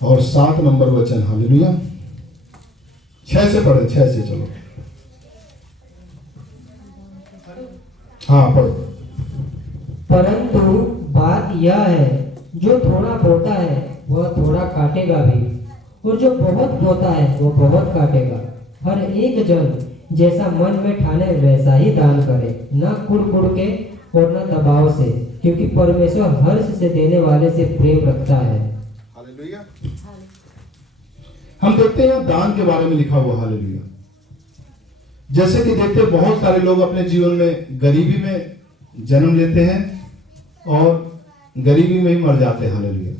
और 7 नंबर वचन, हालेलुया। 6 से पढ़े, 6 से चलो। हाँ पढ़ो। परंतु बात यह है, जो थोड़ा बोता है वह थोड़ा काटेगा भी, और जो बहुत बोता है वो बहुत काटेगा। हर एक जन जैसा मन में ठाने वैसा ही दान करे, न कुड़ के और न दबाव से, क्योंकि परमेश्वर हर्ष से देने वाले से प्रेम रखता है। हालेलुया। हम देखते हैं दान के बारे में लिखा हुआ, हालेलुया। जैसे कि देखते हैं बहुत सारे लोग अपने जीवन में गरीबी में जन्म लेते हैं और गरीबी में ही मर जाते हैं, हालेलुया।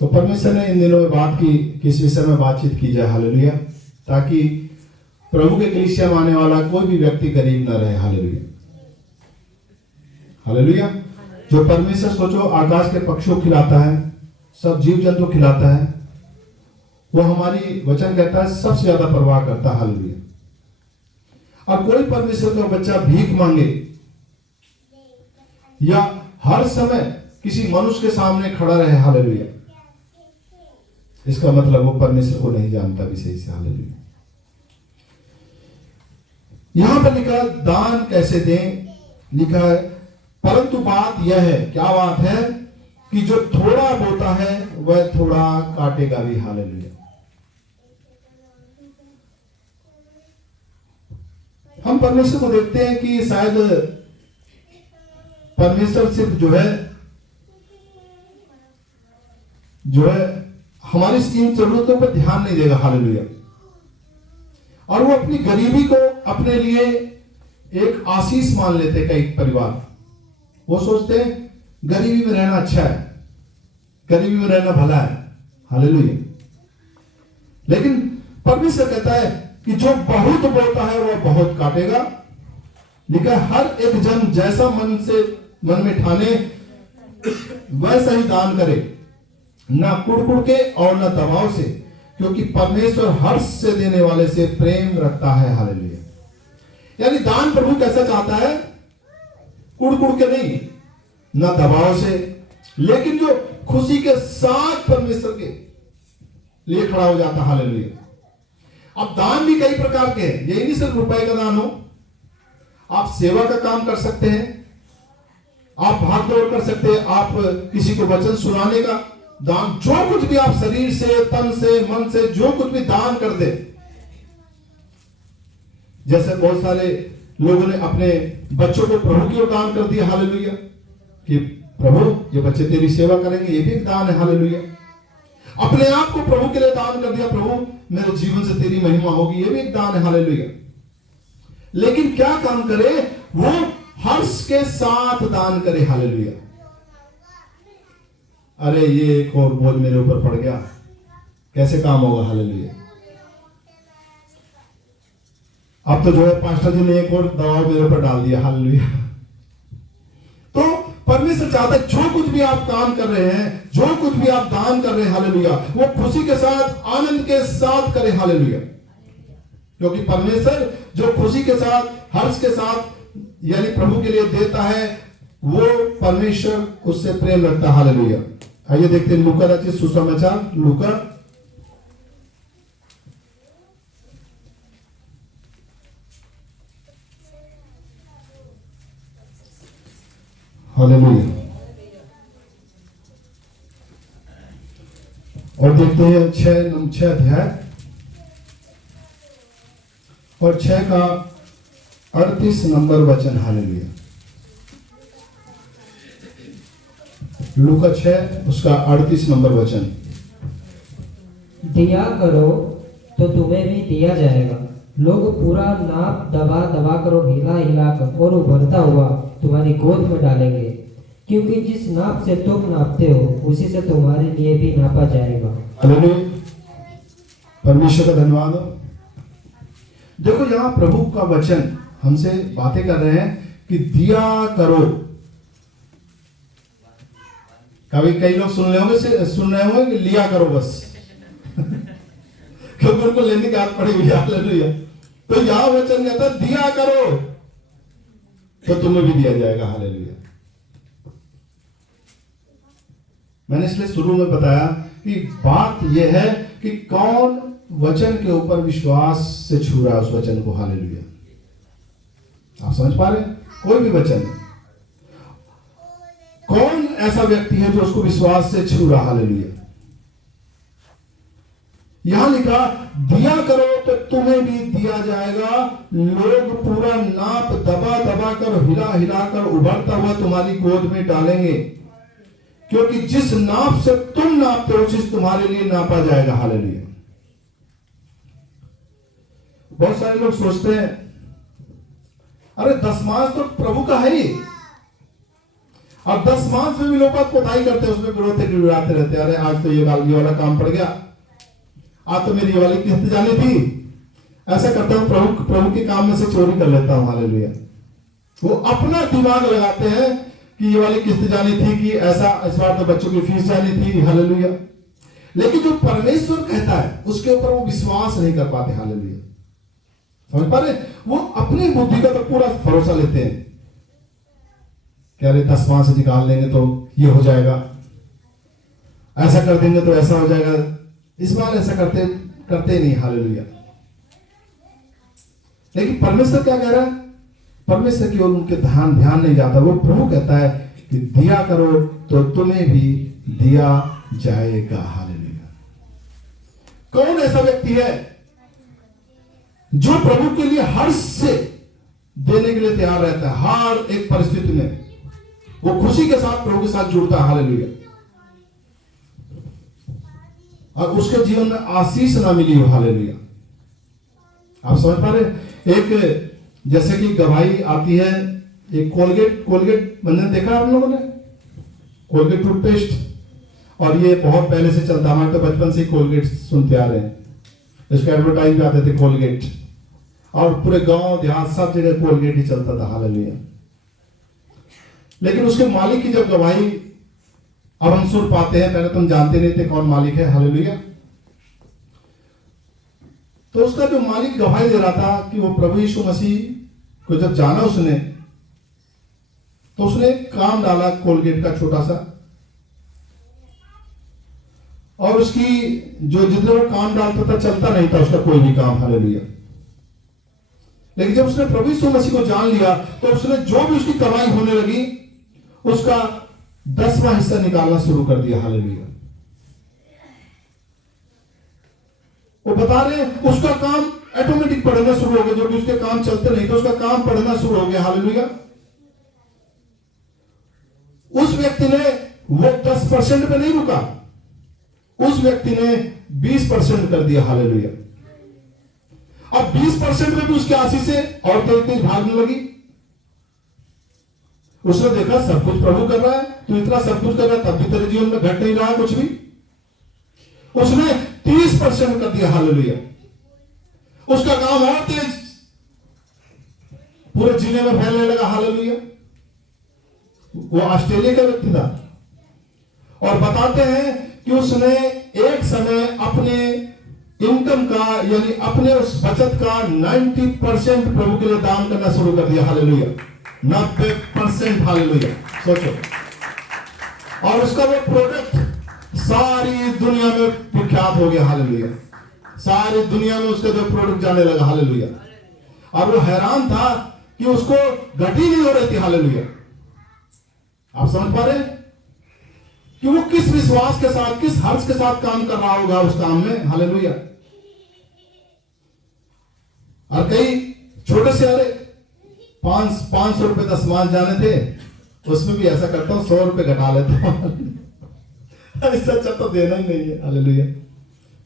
तो परमेश्वर ने इन दिनों में बात की कि इस विषय में बातचीत की जाए, हालेलुया, ताकि प्रभु के कलीसिया में आने वाला कोई भी व्यक्ति गरीब न रहे, हालेलुया, हालेलुया। जो परमेश्वर सोचो आकाश के पक्षियों खिलाता है, सब जीव जंतु खिलाता है, वो हमारी वचन कहता है सबसे ज्यादा परवाह करता है, हालेलुया। और कोई परमेश्वर का बच्चा भीख मांगे या हर समय किसी मनुष्य के सामने खड़ा रहे, हालेलुया, इसका मतलब वो परमेश्वर को नहीं जानता भी सही से, हालेलुया। यहां पर लिखा दान कैसे दें, लिखा है परंतु बात यह है, क्या बात है, कि जो थोड़ा बोता है वह थोड़ा काटेगा भी, हालेलुया। हम परमेश्वर को देखते हैं कि शायद परमेश्वर सिर्फ जो है हमारी इन जरूरतों पर ध्यान नहीं देगा, हालेलुया। और वो अपनी गरीबी को अपने लिए एक आशीष मान लेते कई परिवार। वो सोचते हैं गरीबी में रहना अच्छा है, गरीबी में रहना भला है, हालेलुया। लेकिन परमेश्वर कहता है कि जो बहुत बोता है वह बहुत काटेगा। लिखा हर एक जन जैसा मन में ठाने वैसा ही दान करे, ना कुड़ के और ना दबाव से, क्योंकि परमेश्वर हर्ष से देने वाले से प्रेम रखता है, हालेलुया। यानी दान प्रभु कैसा चाहता है, कुड़ के नहीं, ना दबाव से, लेकिन जो खुशी के साथ परमेश्वर के लिए खड़ा हो जाता, हालेलुया। अब दान भी कई प्रकार के हैं, यही नहीं सिर्फ रुपए का दान हो, आप सेवा का काम कर सकते हैं, आप भाग दौड़ कर सकते हैं, आप किसी को वचन सुनाने का दान, जो कुछ भी आप शरीर से, तन से, मन से जो कुछ भी दान कर दे। जैसे बहुत सारे लोगों ने अपने बच्चों को प्रभु की ओर दान कर दिया, हालेलुया, कि प्रभु ये बच्चे तेरी सेवा करेंगे, ये भी एक दान है, हालेलुया। अपने आप को प्रभु के लिए दान कर दिया, प्रभु मेरे जीवन से तेरी महिमा होगी, ये भी एक दान है, हालेलुया। लेकिन क्या काम करे, वो हर्ष के साथ दान करे, हालेलुया। अरे ये एक और बोझ मेरे ऊपर पड़ गया, कैसे काम होगा, हालेलुया। अब तो जो है पास्टर जी ने एक और दबाव मेरे ऊपर डाल दिया, हालेलुया। तो परमेश्वर चाहता है जो कुछ भी आप काम कर रहे हैं, जो कुछ भी आप दान कर रहे हैं, हालेलुया, वो खुशी के साथ, आनंद के साथ करें, हालेलुया। क्योंकि परमेश्वर जो खुशी के साथ, हर्ष के साथ यानी प्रभु के लिए देता है, वो परमेश्वर उससे प्रेम रखता, हालेलुया। आइए देखते हैं लूका रचित सुसमाचार, लूका हालेलुया। और देखते हैं 6 अध्याय और 6 का 38 नंबर वचन। हालेलुया। लूका 6 उसका 38 नंबर वचन। दिया करो तो तुम्हें भी दिया जाएगा, लोग पूरा नाप दबा दबा कर और हिला हिला कर और उभरता हुआ तुम्हारी गोद में डालेंगे, क्योंकि जिस नाप से तुम नापते हो उसी से तुम्हारे लिए भी नापा जाएगा। हालेलुया। परमेश्वर का धन्यवाद हो। देखो यहां प्रभु का वचन हमसे बातें कर रहे हैं कि दिया करो। कभी कई लोग सुन रहे होंगे कि लिया करो बस क्योंकि उनको लेने की आदत पड़ी हुई है। हालेलुया। तो यहां वचन कहता है दिया करो तो तुम्हें भी दिया जाएगा। हालेलुया। मैंने इसलिए शुरू में बताया कि बात यह है कि कौन वचन के ऊपर विश्वास से छू रहा है उस वचन को। हालेलुया। आप समझ पा रहे हैं? कोई भी वचन, कौन ऐसा व्यक्ति है जो उसको विश्वास से छू रहा। हालेलुया। यहां लिखा दिया करो तो तुम्हें भी दिया जाएगा, लोग पूरा नाप दबा दबा कर हिला हिला कर उभरता हुआ तुम्हारी गोद में डालेंगे, क्योंकि जिस नाप से तुम नापते हो उसी से तुम्हारे लिए नापा जाएगा। हालेलुया। बहुत सारे लोग सोचते हैं अरे दशमांश तो प्रभु का है ही, अब दशमांश में भी लोग बात कोताही करते हैं, उसमें विरोध गिड़ाते रहते हैं। अरे आज तो ये वाला काम पड़ गया, आज तो मेरी ये वाली किस्त जानी थी, ऐसा करता हूं, प्रभु के काम में से चोरी कर लेता हूं। हालेलुया। वो अपना दिमाग लगाते हैं कि ये वाली किस्त जानी थी, कि ऐसा इस बार तो बच्चों की फीस जानी थी। हालेलुया। लेकिन जो परमेश्वर कहता है उसके ऊपर वो विश्वास नहीं कर पाते। हालेलुया। समझ पा रहे? वो अपनी बुद्धि का तो पूरा भरोसा लेते हैं कि अरे दशमांश से निकाल लेंगे तो ये हो जाएगा, ऐसा कर देंगे तो ऐसा हो जाएगा। इस बार ऐसा करते नहीं। हालेलुया। लेकिन परमेश्वर क्या कह रहा है? परमेश्वर की ओर उनके ध्यान नहीं जाता। वो प्रभु कहता है कि दिया करो तो तुम्हें भी दिया जाएगा। हालेलुया। कौन ऐसा व्यक्ति है जो प्रभु के लिए हर्ष से देने के लिए तैयार रहता है? हर एक परिस्थिति में वो खुशी के साथ प्रभु के साथ जुड़ता है। हालेलुया। और उसके जीवन में आशीष ना मिली हो। हालेलुया। आप समझ पा रहे? एक जैसे कि गवाही आती है, एक कोलगेट मैंने देखा आप लोगों ने, कोलगेट टूथपेस्ट, और ये बहुत पहले से चलता, हमारे तो बचपन से ही कोलगेट सुनते आ रहे हैं। इसके एडवर्टाइज भी आते थे कोलगेट, और पूरे गांव देहात सब जगह कोलगेट ही चलता था। हालेलुया। लेकिन उसके मालिक की जब गवाही अब हम सुन पाते हैं, पहले तुम जानते नहीं थे कौन मालिक है। हालेलुया। तो उसका जो मालिक गवाही दे रहा था कि वो प्रभु यीशु मसीह को जब जाना उसने, तो उसने काम डाला कोलगेट का छोटा सा, और उसकी जो जितने वो काम डालता था चलता नहीं था उसका कोई भी काम। हालेलुया। लेकिन जब उसने प्रभु यीशु मसीह को जान लिया तो उसने जो भी उसकी कमाई होने लगी उसका 10वां हिस्सा निकालना शुरू कर दिया। हालेलुया। वो बता रहे उसका काम ऑटोमेटिक पढ़ना शुरू हो गया, जो कि उसके काम चलते नहीं तो उसका काम पढ़ना शुरू हो गया। हालेलुया। उस व्यक्ति ने वो 10% पे नहीं रुका, उस व्यक्ति ने 20% कर दिया। हालेलुया। अब 20% में भी उसकी आशीष से और तेज भागने लगी। उसने देखा सब कुछ प्रभु कर रहा है, तू इतना सब कुछ कर रहा है, तब भी तेरे जीवन में घट नहीं रहा कुछ भी। उसने 30% कर दिया। हालेलुया। उसका काम और तेज पूरे जिले में फैलने लगा। हालेलुया। वो ऑस्ट्रेलिया का व्यक्ति था, और बताते हैं कि उसने एक समय अपने इनकम का यानी अपने उस बचत का 90% प्रभु के लिए दान करना शुरू कर दिया। हालेलुया। 90%। हालेलुया। सोचो। और उसका वो प्रोडक्ट सारी दुनिया में प्रख्यात हो गया। हालेलुया। सारी दुनिया में उसका जो प्रोडक्ट जाने लगा। हालेलुया। और वो हैरान था कि उसको घटी नहीं हो रही थी। हालेलुया। आप समझ पा रहे हैं कि वो किस विश्वास के साथ, किस हर्ष के साथ काम कर रहा होगा उस काम में। हालेलुया। और कई छोटे से, अरे 500 रुपए का सामान जाने थे, उसमें भी ऐसा करता हूं 100 रुपए घटा लेता हूं। इससे अच्छा तो देना ही नहीं है। हालेलुया।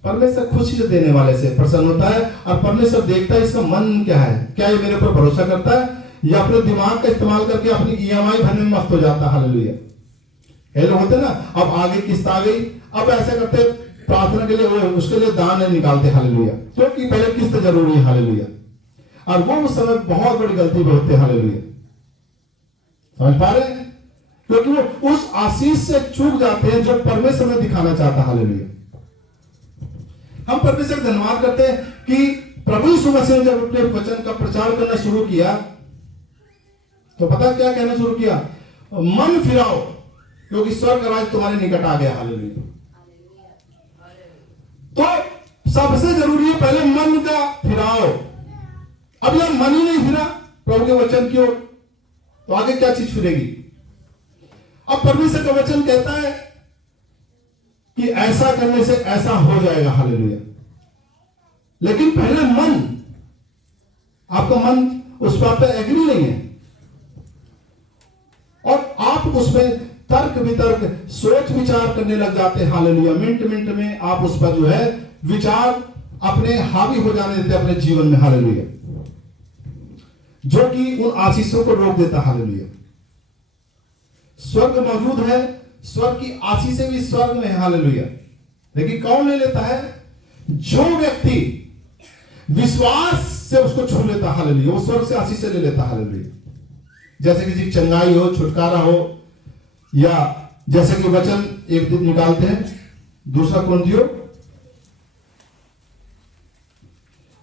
परमेश्वर खुशी से देने वाले से प्रसन्न होता है, और परमेश्वर देखता है इसका मन क्या है, क्या ये मेरे ऊपर भरोसा करता है या अपने दिमाग का इस्तेमाल करके अपनी ईएमआई भरने में मस्त हो जाता है। हालेलुया। कई लोग होते ना, अब आगे किस्त आ गई, अब ऐसा करते प्रार्थना के लिए, वो उसके लिए दान नहीं निकालते। हालेलुया। क्योंकि पहले किस्त जरूरी है। हालेलुया। और वो उस समय बहुत बड़ी गलती में होते हैं। हालेलुया। समझ पा रहे हैं? क्योंकि वो उस आशीष से चूक जाते हैं जो परमेश्वर में दिखाना चाहता है। हालेलुया। हम परमेश्वर का धन्यवाद करते हैं कि प्रभु यीशु मसीह ने जब अपने वचन का प्रचार करना शुरू किया, तो पता क्या कहना शुरू किया? मन फिराओ, क्योंकि स्वर्ग राज्य तुम्हारे निकट आ गया। हालेलुया। तो सबसे जरूरी है पहले मन का फिराओ। अब यह मन ही नहीं फिरा प्रभु के वचन की ओर, तो आगे क्या चीज फिरेगी? अब परमेश्वर का वचन कहता है कि ऐसा करने से ऐसा हो जाएगा। हालेलुया। लेकिन पहले मन, आपका मन उस बात पर एग्री नहीं है, और आप उसमें तर्क वितर्क, सोच विचार करने लग जाते हैं। हालेलुया। मिनट मिनट में आप उस पर जो है विचार अपने हावी हो जाने देते अपने जीवन में। हालेलुया। जो कि उन आशीषों को रोक देता। हालेलुया। स्वर्ग मौजूद है, स्वर्ग की आशीषें भी स्वर्ग में है। हालेलुया। लेकिन कौन ले लेता है? जो व्यक्ति विश्वास से उसको छू लेता। हालेलुया। वो स्वर्ग से आशीष से ले लेता। हालेलुया। जैसे किसी की चंगाई हो, छुटकारा हो, या जैसे कि वचन एक दिन निकालते हैं, दूसरा कुरिन्थियों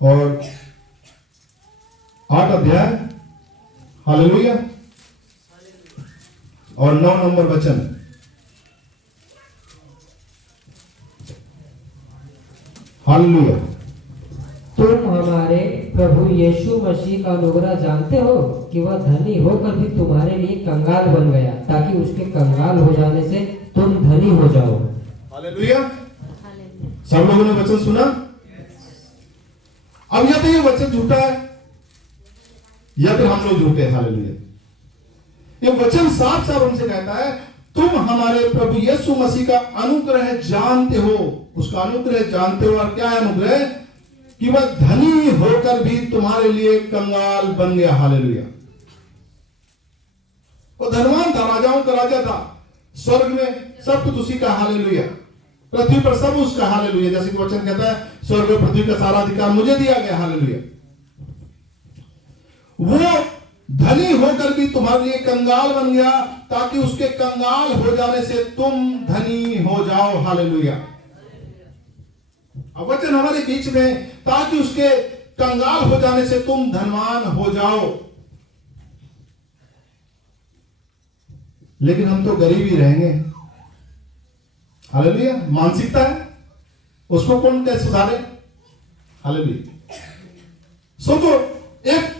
और 8 अध्याय, हालेलुया, और 9 नंबर वचन। हालेलुया। तुम हमारे प्रभु यीशु मसीह का अनुग्रह जानते हो कि वह धनी होकर भी तुम्हारे लिए कंगाल बन गया, ताकि उसके कंगाल हो जाने से तुम धनी हो जाओ। हालेलुया। सब लोगों ने वचन सुना? अब या तो ये वचन झूठा है या फिर हम लोग झूठे हैं। हालेलुया। ये वचन साफ साफ हमसे कहता है, तुम हमारे प्रभु यीशु मसीह का अनुग्रह जानते हो। उसका अनुग्रह जानते हो, और क्या है अनुग्रह? कि वह धनी होकर भी तुम्हारे लिए कंगाल बन गया। हालेलुया। वो धनवान था, राजाओं का राजा था, स्वर्ग में सब कुछ उसी का। हालेलुया। पृथ्वी पर सब उसका। हालेलुया। जैसे कि वचन कहता है, स्वर्ग और पृथ्वी का सारा अधिकार मुझे दिया गया। हालेलुया। वो धनी होकर भी तुम्हारे लिए कंगाल बन गया, ताकि उसके कंगाल हो जाने से तुम धनी हो जाओ। हालेलुया। अब वचन हमारे बीच में, ताकि उसके कंगाल हो जाने से तुम धनवान हो जाओ। लेकिन हम तो गरीब ही रहेंगे। हालेलुया। मानसिकता है, उसको कौन कैसे सुधारे? हालेलुया। सोचो, एक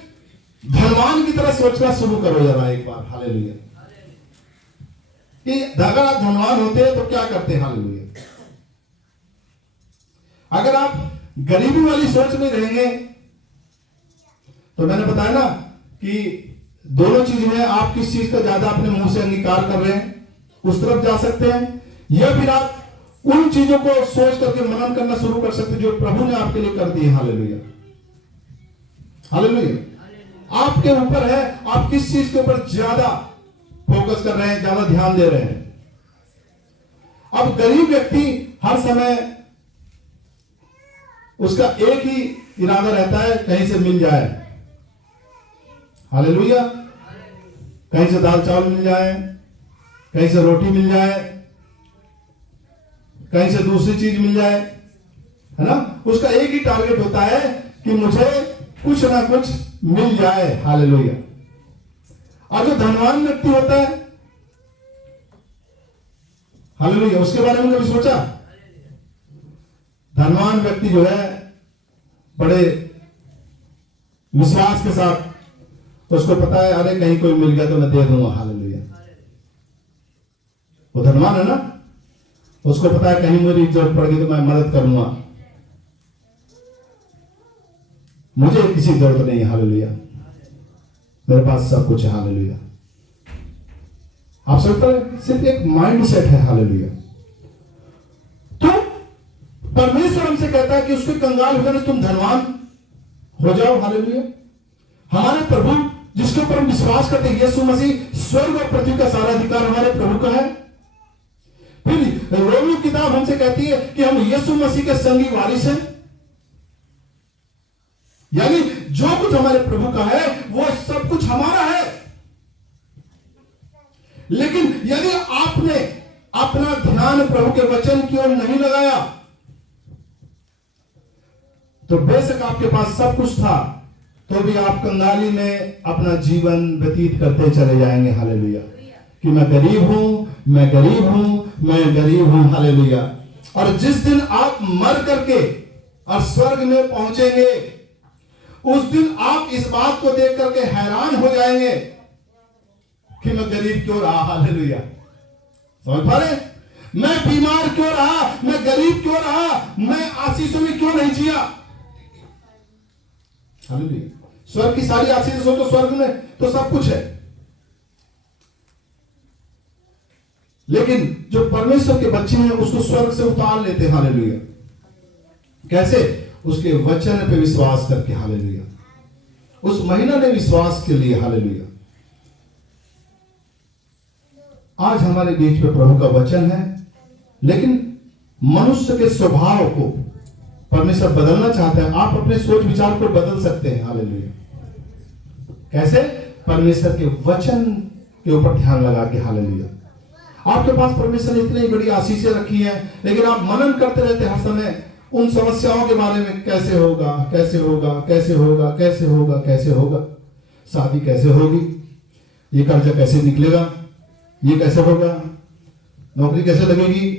धनवान की तरह सोचना शुरू करो जरा एक बार। हालेलुया। कि अगर आप धनवान होते हैं तो क्या करते हैं? हालेलुया। अगर आप गरीबी वाली सोच में रहेंगे, तो मैंने बताया ना कि दोनों चीज में आप किस चीज का ज्यादा अपने मुंह से अंगीकार कर रहे हैं, उस तरफ जा सकते हैं, या फिर आप उन चीजों को सोच करके मनन करना शुरू कर सकते हैं जो प्रभु ने आपके लिए कर दी है। हालेलुया। हालेलुया। आपके ऊपर है, आप किस चीज के ऊपर ज्यादा फोकस कर रहे हैं, ज्यादा ध्यान दे रहे हैं। अब गरीब व्यक्ति हर समय उसका एक ही इरादा रहता है, कहीं से मिल जाए। हालेलुया। कहीं से दाल चावल मिल जाए, कहीं से रोटी मिल जाए, कहीं से दूसरी चीज मिल जाए, है ना। उसका एक ही टारगेट होता है कि मुझे कुछ ना कुछ मिल जाए। हालेलुया। और जो धनवान व्यक्ति होता है, हालेलुया, उसके बारे में कभी सोचा? धनवान व्यक्ति जो है बड़े विश्वास के साथ, उसको पता है, अरे कहीं कोई मिल गया तो मैं दे दूंगा। हालेलुया। वो धनवान है ना, उसको पता है कहीं मेरी जरूरत पड़ेगी तो मैं मदद करूंगा, मुझे किसी की जरूरत नहीं है, हालेलुया, मेरे पास सब कुछ है, हालेलुया। आप सोचते हैं सिर्फ एक माइंड सेट है, हालेलुया। तो परमेश्वर हमसे कहता है कि उसके कंगाल होकर तुम धनवान हो जाओ, हालेलुया। हमारे प्रभु जिसके ऊपर हम विश्वास करते हैं, यीशु मसीह, स्वर्ग और पृथ्वी का सारा अधिकार हमारे प्रभु का है। फिर रोमियो किताब हमसे कहती है कि हम यीशु मसीह के संगी वारिस हैं, यानी जो कुछ हमारे प्रभु का है वो सब कुछ हमारा है। लेकिन यदि आपने अपना ध्यान प्रभु के वचन की ओर नहीं लगाया तो बेशक आपके पास सब कुछ था तो भी आप कंगाली में अपना जीवन व्यतीत करते चले जाएंगे, हालेलुया। कि मैं गरीब हूं, मैं गरीब हूं, मैं गरीब हूं, हालेलुया। और जिस दिन आप मर करके और स्वर्ग में पहुंचेंगे उस दिन आप इस बात को देख करके हैरान हो जाएंगे कि मैं गरीब क्यों रहा, हालेलुया। समझ पा रहे? मैं बीमार क्यों रहा, मैं गरीब क्यों रहा, मैं आशीषों में क्यों नहीं जिया, हालेलुया। स्वर्ग की सारी आशीषों तो स्वर्ग में तो सब कुछ है, लेकिन जो परमेश्वर के बच्चे हैं उसको स्वर्ग से उतार लेते हैं, हालेलुया। कैसे? उसके वचन पे विश्वास करके, हालेलुया। उस महिला ने विश्वास के लिए, हालेलुया। आज हमारे बीच में प्रभु का वचन है, लेकिन मनुष्य के स्वभाव को परमेश्वर बदलना चाहते हैं। आप अपने सोच विचार को बदल सकते हैं, हालेलुया। कैसे? परमेश्वर के वचन के ऊपर ध्यान लगा के, हालेलुया। आपके पास परमेश्वर ने इतनी बड़ी आशीषें रखी हैं, लेकिन आप मनन करते रहते हर समय उन समस्याओं के बारे में, कैसे होगा, कैसे होगा, कैसे होगा, कैसे होगा, कैसे होगा, शादी कैसे होगी, ये कर्जा कैसे निकलेगा, ये कैसे होगा, नौकरी कैसे लगेगी,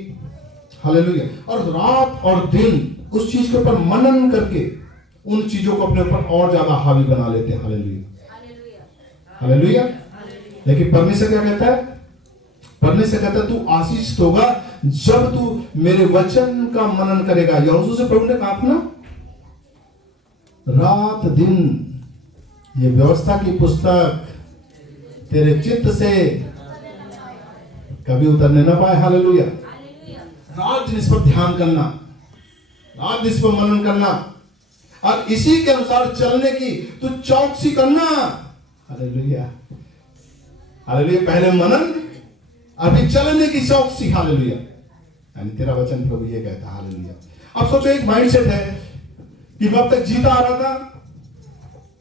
हालेलुया। और रात और दिन उस चीज के ऊपर मनन करके उन चीजों को अपने ऊपर और ज्यादा हावी बना लेते हैं, हालेलुया, हालेलुया। लेकिन परमेश्वर क्या कहता है? परमेश्वर कहता है तू आशीषित होगा जब तू मेरे वचन का मनन करेगा। यहोशू से प्रभु ने कहा ना, रात दिन ये व्यवस्था की पुस्तक तेरे चित्त से कभी उतरने ना पाए, हालेलुया। रात दिन इस पर ध्यान करना, रात दिन इस पर मनन करना और इसी के अनुसार चलने की तू चौकसी करना, हालेलुया, हालेलुया। पहले मनन, अभी चलने की चौकसी, हालेलुया। यानी तेरा वचन प्रभु ये कहता, हालेलुया। अब सोचो एक माइंडसेट है कि मैं अब तक जीता आ रहा था,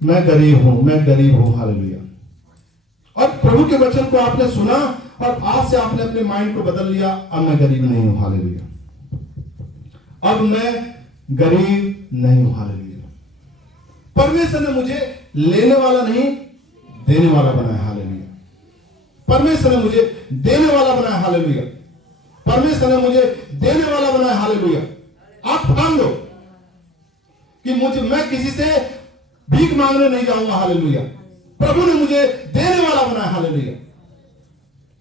मैं गरीब हूं, मैं गरीब हूं, हालेलुया। और प्रभु के वचन को आपने सुना और आज से आपने अपने माइंड को बदल लिया, अब मैं गरीब नहीं हूं, हालेलुया। अब मैं गरीब नहीं हूं, हालेलुया। परमेश्वर ने मुझे लेने वाला नहीं देने वाला बनाया, हालेलुया। परमेश्वर ने मुझे देने वाला बनाया, हालेलुया। परमेश्वर ने मुझे देने वाला बनाया, हालेलुया। आप ठान लो कि मैं किसी से भीख मांगने नहीं जाऊंगा, हालेलुया। प्रभु ने मुझे देने वाला बनाया, हालेलुया।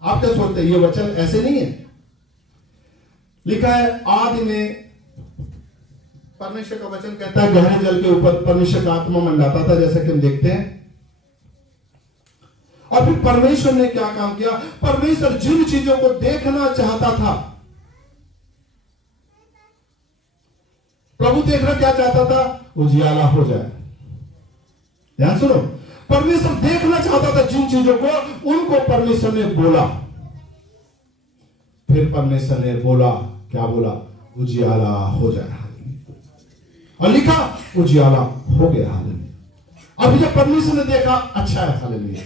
आप क्या सोचते हैं? ये वचन ऐसे नहीं है। लिखा है आदि में परमेश्वर का वचन कहता है गहरे जल के ऊपर परमेश्वर का आत्मा मंडाता था, जैसा कि हम देखते हैं। और फिर परमेश्वर ने क्या काम किया? परमेश्वर जिन चीजों को देखना चाहता था, प्रभु देखना क्या चाहता था? उजियाला हो जाए। ध्यान सुनो, परमेश्वर देखना चाहता था जिन चीजों को, उनको परमेश्वर ने बोला। फिर परमेश्वर ने बोला, क्या बोला? उजियाला हो जाए, और लिखा उजियाला हो गया, हालेलुया। अभी जब परमेश्वर ने देखा, अच्छा है, हालेलुया।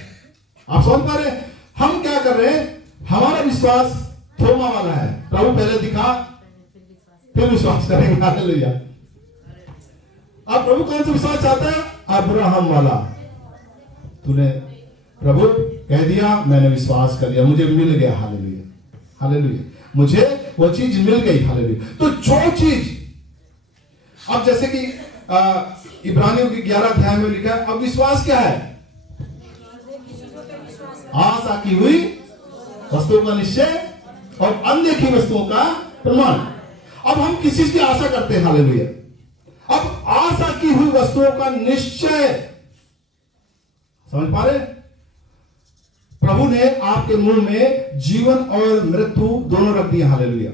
आप समझ पा रहे? हम क्या कर रहे हैं? हमारा विश्वास थोमा वाला है। प्रभु पहले दिखा फिर विश्वास करेंगे, हालेलुया। अब प्रभु कौन सा विश्वास चाहता है? अब्राहम वाला। तूने प्रभु कह दिया, मैंने विश्वास कर लिया, मुझे मिल गया, हालेलुया, हालेलुया। मुझे वो चीज मिल गई, हालेलुया। तो जो चीज, अब जैसे कि इब्रानियों की 11 अध्याय में लिखा है, अब विश्वास क्या है? आशा की हुई वस्तुओं का निश्चय और अनदेखी वस्तुओं का प्रमाण। अब हम किस चीज की आशा करते हैं? हालेलुया। अब आशा की हुई वस्तुओं का निश्चय, समझ पा रहे? प्रभु ने आपके मुंह में जीवन और मृत्यु दोनों रख दिए। हालेलुया।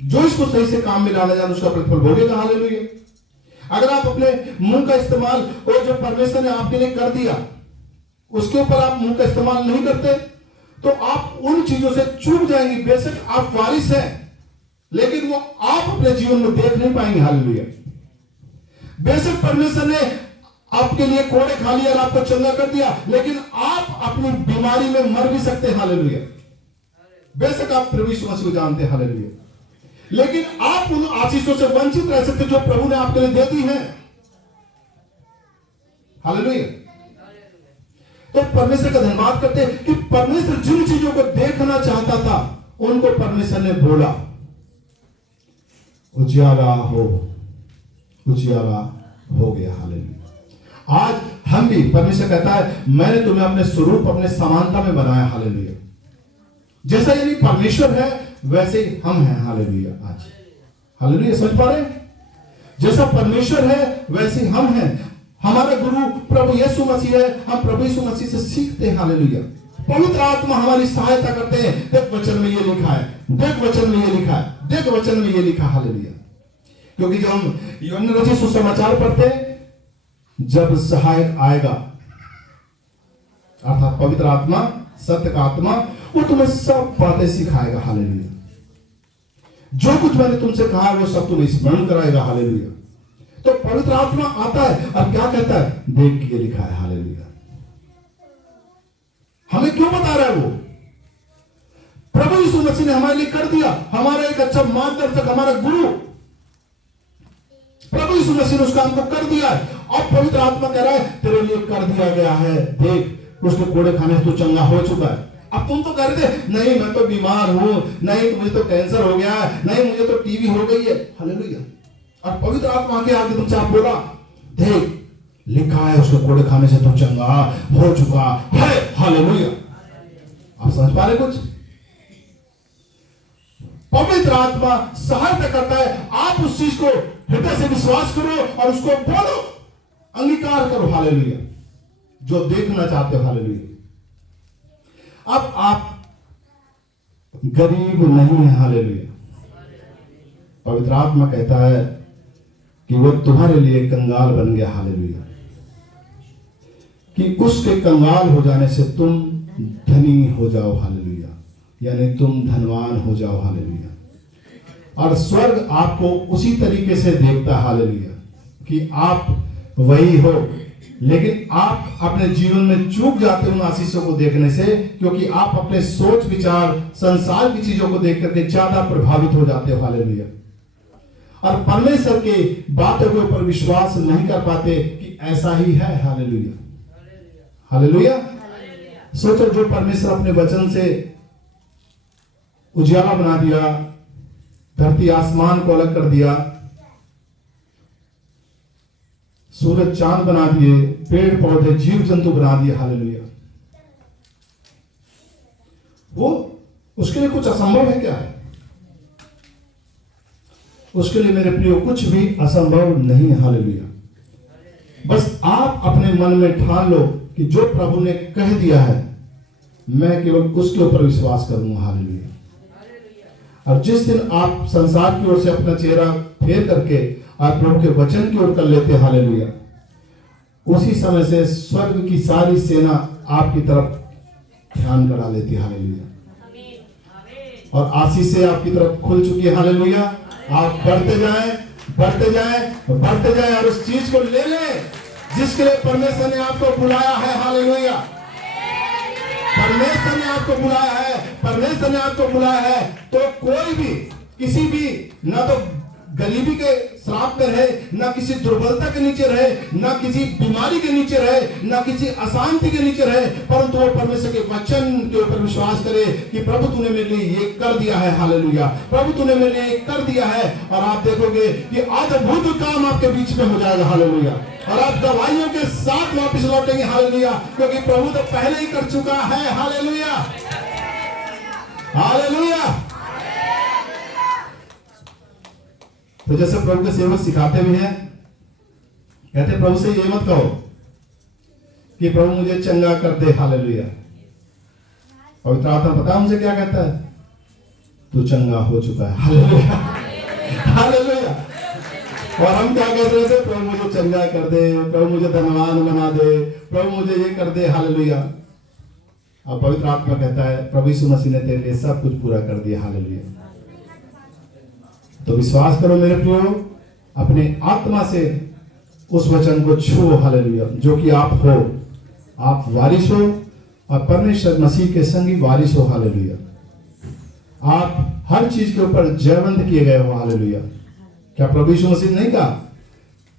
जो इसको सही से काम में लाना जाए उसका प्रतिफल भोगेगा। हालेलुया। अगर आप अपने मुंह का इस्तेमाल और जो परमेश्वर ने आपके लिए कर दिया उसके ऊपर आप मुंह का इस्तेमाल नहीं करते तो आप उन चीजों से चूक जाएंगे। बेशक आप वारिस हैं लेकिन वो आप अपने जीवन में देख नहीं पाएंगे। हालेलुया। बेशक परमेश्वर ने आपके लिए कोड़े खा लिया और आपको चंगा कर दिया लेकिन आप अपनी बीमारी में मर भी सकते हैं। हालेलुया। बेशक आप प्रभु यीशु मसीह को जानते हैं। हालेलुया। लेकिन आप उन आशीषों से वंचित रह सकते जो प्रभु ने आपके लिए दे दी है। हालेलुया। तो परमेश्वर का धन्यवाद करते हैं कि परमेश्वर जिन चीजों को देखना चाहता था उनको परमेश्वर ने बोला उजियाला हो, उजियाला हो गया। हालेलुया। आज हम भी, परमेश्वर कहता है मैंने तुम्हें अपने स्वरूप अपने समानता में बनाया। हालेलुया। जैसा यानी परमेश्वर है वैसे ही हम हैं। हालेलुया। आज हालेलुया। समझ पा रहे? जैसा परमेश्वर है वैसे ही हम हैं। हमारा गुरु प्रभु यीशु मसीह है। हम प्रभु यीशु मसीह से सीखते हैं। हालेलुया। पवित्र आत्मा हमारी सहायता करते हैं। देख वचन में ये लिखा है, देख वचन में ये लिखा है, देख वचन में ये लिखा। हालेलुया। क्योंकि जब हम यूहन्ना रचित सुसमाचार पढ़ते हैं, जब सहायक आएगा अर्थात पवित्र आत्मा, सत्य का आत्मा, वो तुम्हें सब बातें सिखाएगा। हालेलुया। जो कुछ मैंने तुमसे कहा है वो सब तुम्हें स्मरण कराएगा। हालेलुया। तो पवित्र आत्मा आता है और क्या कहता है? देख के लिखा है। हालेलुया। हमें क्यों बता रहा है वो? प्रभु यीशु मसीह ने हमारे लिए कर दिया। हमारा एक अच्छा मार्गदर्शक, हमारा गुरु प्रभु यीशु मसीह ने उस काम को कर दिया है। और पवित्र आत्मा कह रहा है तेरे लिए कर दिया गया है। देख उसके कोड़े खाने से तू चंगा हो चुका है। अब तुम तो कह रहे थे नहीं मैं तो बीमार हूं, नहीं मुझे तो कैंसर हो गया है, नहीं मुझे तो टीबी हो गई है। हालेलुया। और पवित्र आत्मा के आगे तुमसे आप बोला देख लिखा है उसके कोड़े खाने से तू चंगा हो चुका है। हालेलुया। आप समझ पा रहे कुछ? पवित्र आत्मा सहायता करता है। आप उस चीज को हृदय से विश्वास करो और उसको बोलो, अंगीकार करो। हालेलुया। जो देखना चाहते हो। हालेलुया। अब आप गरीब नहीं है। हालेलुया। पवित्र आत्मा कहता है कि वो तुम्हारे लिए कंगाल बन गया। हालेलुया। कि उसके कंगाल हो जाने से तुम धनी हो जाओ। हालेलुया। यानी तुम धनवान हो जाओ। हालेलुया। और स्वर्ग आपको उसी तरीके से देखता है। हालेलुया। कि आप वही हो लेकिन आप अपने जीवन में चूक जाते हो उन आशीषों को देखने से, क्योंकि आप अपने सोच विचार संसार की चीजों को देख करके ज्यादा प्रभावित हो जाते हो। हालेलुया। और परमेश्वर के बातों के ऊपर विश्वास नहीं कर पाते कि ऐसा ही है। हालेलुया। हालेलुया। सोचो जो परमेश्वर अपने वचन से उजियाला बना दिया, धरती आसमान को अलग कर दिया, सूरज चांद बना दिए, पेड़ पौधे जीव जंतु बना दिए। हालेलुया। वो उसके लिए कुछ असंभव है क्या है? उसके लिए मेरे प्रियो कुछ भी असंभव नहीं है। हालेलुया। बस आप अपने मन में ठान लो कि जो प्रभु ने कह दिया है मैं केवल उसके ऊपर विश्वास करूंगा। हालेलुया। और जिस दिन आप संसार की ओर से अपना चेहरा फेर करके आप प्रभु के वचन की ओर कर लेते हैं। हालेलुया। उसी समय से स्वर्ग की सारी सेना आपकी तरफ ध्यान करा लेती है। हालेलुया। और आशीष से आपकी तरफ खुल चुकी है। हालेलुया। आप बढ़ते जाएं, बढ़ते जाएं, बढ़ते जाएं और उस चीज को ले लें जिसके लिए परमेश्वर ने आपको बुलाया है। हालेलुया। परमेश्वर ने आपको बुलाया है, परमेश्वर ने आपको बुलाया है। तो कोई भी किसी भी ना तो गरीबी के श्राप में रहे, ना किसी दुर्बलता के नीचे रहे, ना किसी बीमारी के नीचे रहे, ना किसी अशांति के नीचे रहे, परंतु वो परमेश्वर के वचन के ऊपर विश्वास करे कि प्रभु तूने मेरे लिए ये कर दिया है। हालेलुया। प्रभु तूने मेरे लिए ये कर दिया है। और आप देखोगे कि अद्भुत काम आपके बीच में हो जाएगा। हालेलुया। और आप दवाइयों के साथ वापस लौटेंगे। हालेलुया। क्योंकि प्रभु तो पहले ही कर चुका है। हालेलुया। हालेलुया। तो जैसे प्रभु के सेवक सिखाते भी हैं, कहते प्रभु से ये मत कहो कि प्रभु मुझे चंगा कर दे, हालेलुया। पवित्र आत्मा पता है हमसे क्या कहता है? तू चंगा हो चुका है, हालेलुया हालेलुया। और हम क्या कहते रहे थे? प्रभु मुझे चंगा कर दे, प्रभु मुझे धनवान बना दे, प्रभु मुझे ये कर दे, हालेलुया। अब पवित्र आत्मा कहता है प्रभु यीशु मसीह ने तेरे लिए सब कुछ पूरा कर दिया, हालेलुया। तो विश्वास करो मेरे प्रियो, अपने आत्मा से उस वचन को छुओ, हालेलुया, जो कि आप हो, आप वारिस हो और परमेश्वर मसीह के संगी वारिस हो, हालेलुया। आप हर चीज के ऊपर जयवंत किए गए हो, हालेलुया। क्या प्रभु यीशु मसीह ने नहीं कहा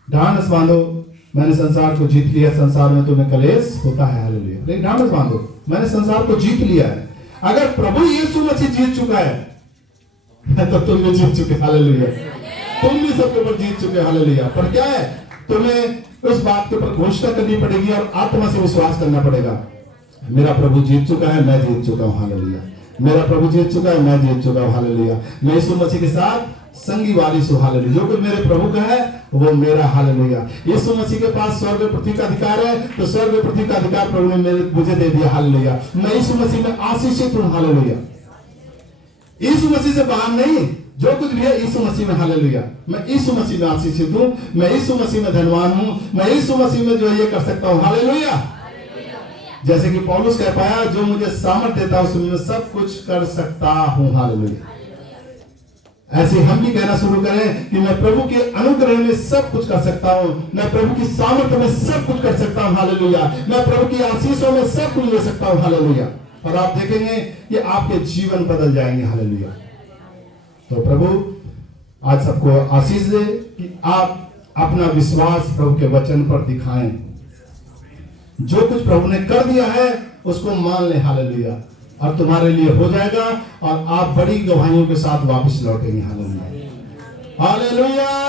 ढांढस बांधो, मैंने संसार को जीत लिया, संसार में तुम्हें कलेश होता है, हालेलुया, लेकिन ढांढस बांधो, मैंने संसार को जीत लिया है। अगर प्रभु यीशु मसीह जीत चुका है तो तुम भी जीत चुके, हालेलुया। तुम भी सबके ऊपर जीत चुके, हालेलुया। पर क्या है, तुम्हें उस बात के ऊपर घोषणा करनी पड़ेगी और आत्मा से विश्वास करना पड़ेगा। मेरा प्रभु जीत चुका है, मैं जीत चुका हूं, हालेलुया। मेरा प्रभु जीत चुका है, मैं जीत चुका हूं, हालेलुया। मैं यीशु मसीह के साथ संगी वारिस हूं, हालेलुया। जो कुछ मेरे प्रभु का है वो मेरा, हालेलुया। यीशु मसीह के पास स्वर्ग और पृथ्वी का अधिकार है, तो स्वर्ग और पृथ्वी का अधिकार प्रभु ने मुझे दे दिया, हालेलुया। मैं यीशु मसीह में आशीषित हूं, हालेलुया। यीशु मसीह से बाहर नहीं, जो कुछ भी है यीशु मसीह में, हालेलुया। मैं यीशु मसीह में आशीषित हूं, मैं यीशु मसीह में धनवान हूं, मैं यीशु मसीह में जो ये कर सकता हूं, हालेलुया। जैसे कि पौलुस कह पाया, जो मुझे सामर्थ्य देता है उसमें मैं सब कुछ कर सकता हूं, हालेलुया। ऐसे हम भी कहना शुरू करें कि मैं प्रभु के अनुग्रह में सब कुछ कर सकता हूं, मैं प्रभु की सामर्थ्य में सब कुछ कर सकता हूं, हालेलुया। मैं प्रभु की आशीषों में सब कुछ ले सकता हूं, हालेलुया। और आप देखेंगे कि आपके जीवन बदल जाएंगे, हालेलुया। तो प्रभु आज सबको आशीष दे कि आप अपना विश्वास प्रभु के वचन पर दिखाएं। जो कुछ प्रभु ने कर दिया है उसको मान ले, हालेलुया, और तुम्हारे लिए हो जाएगा और आप बड़ी गवाहियों के साथ वापस लौटेंगे, हालेलुया हालेलुया।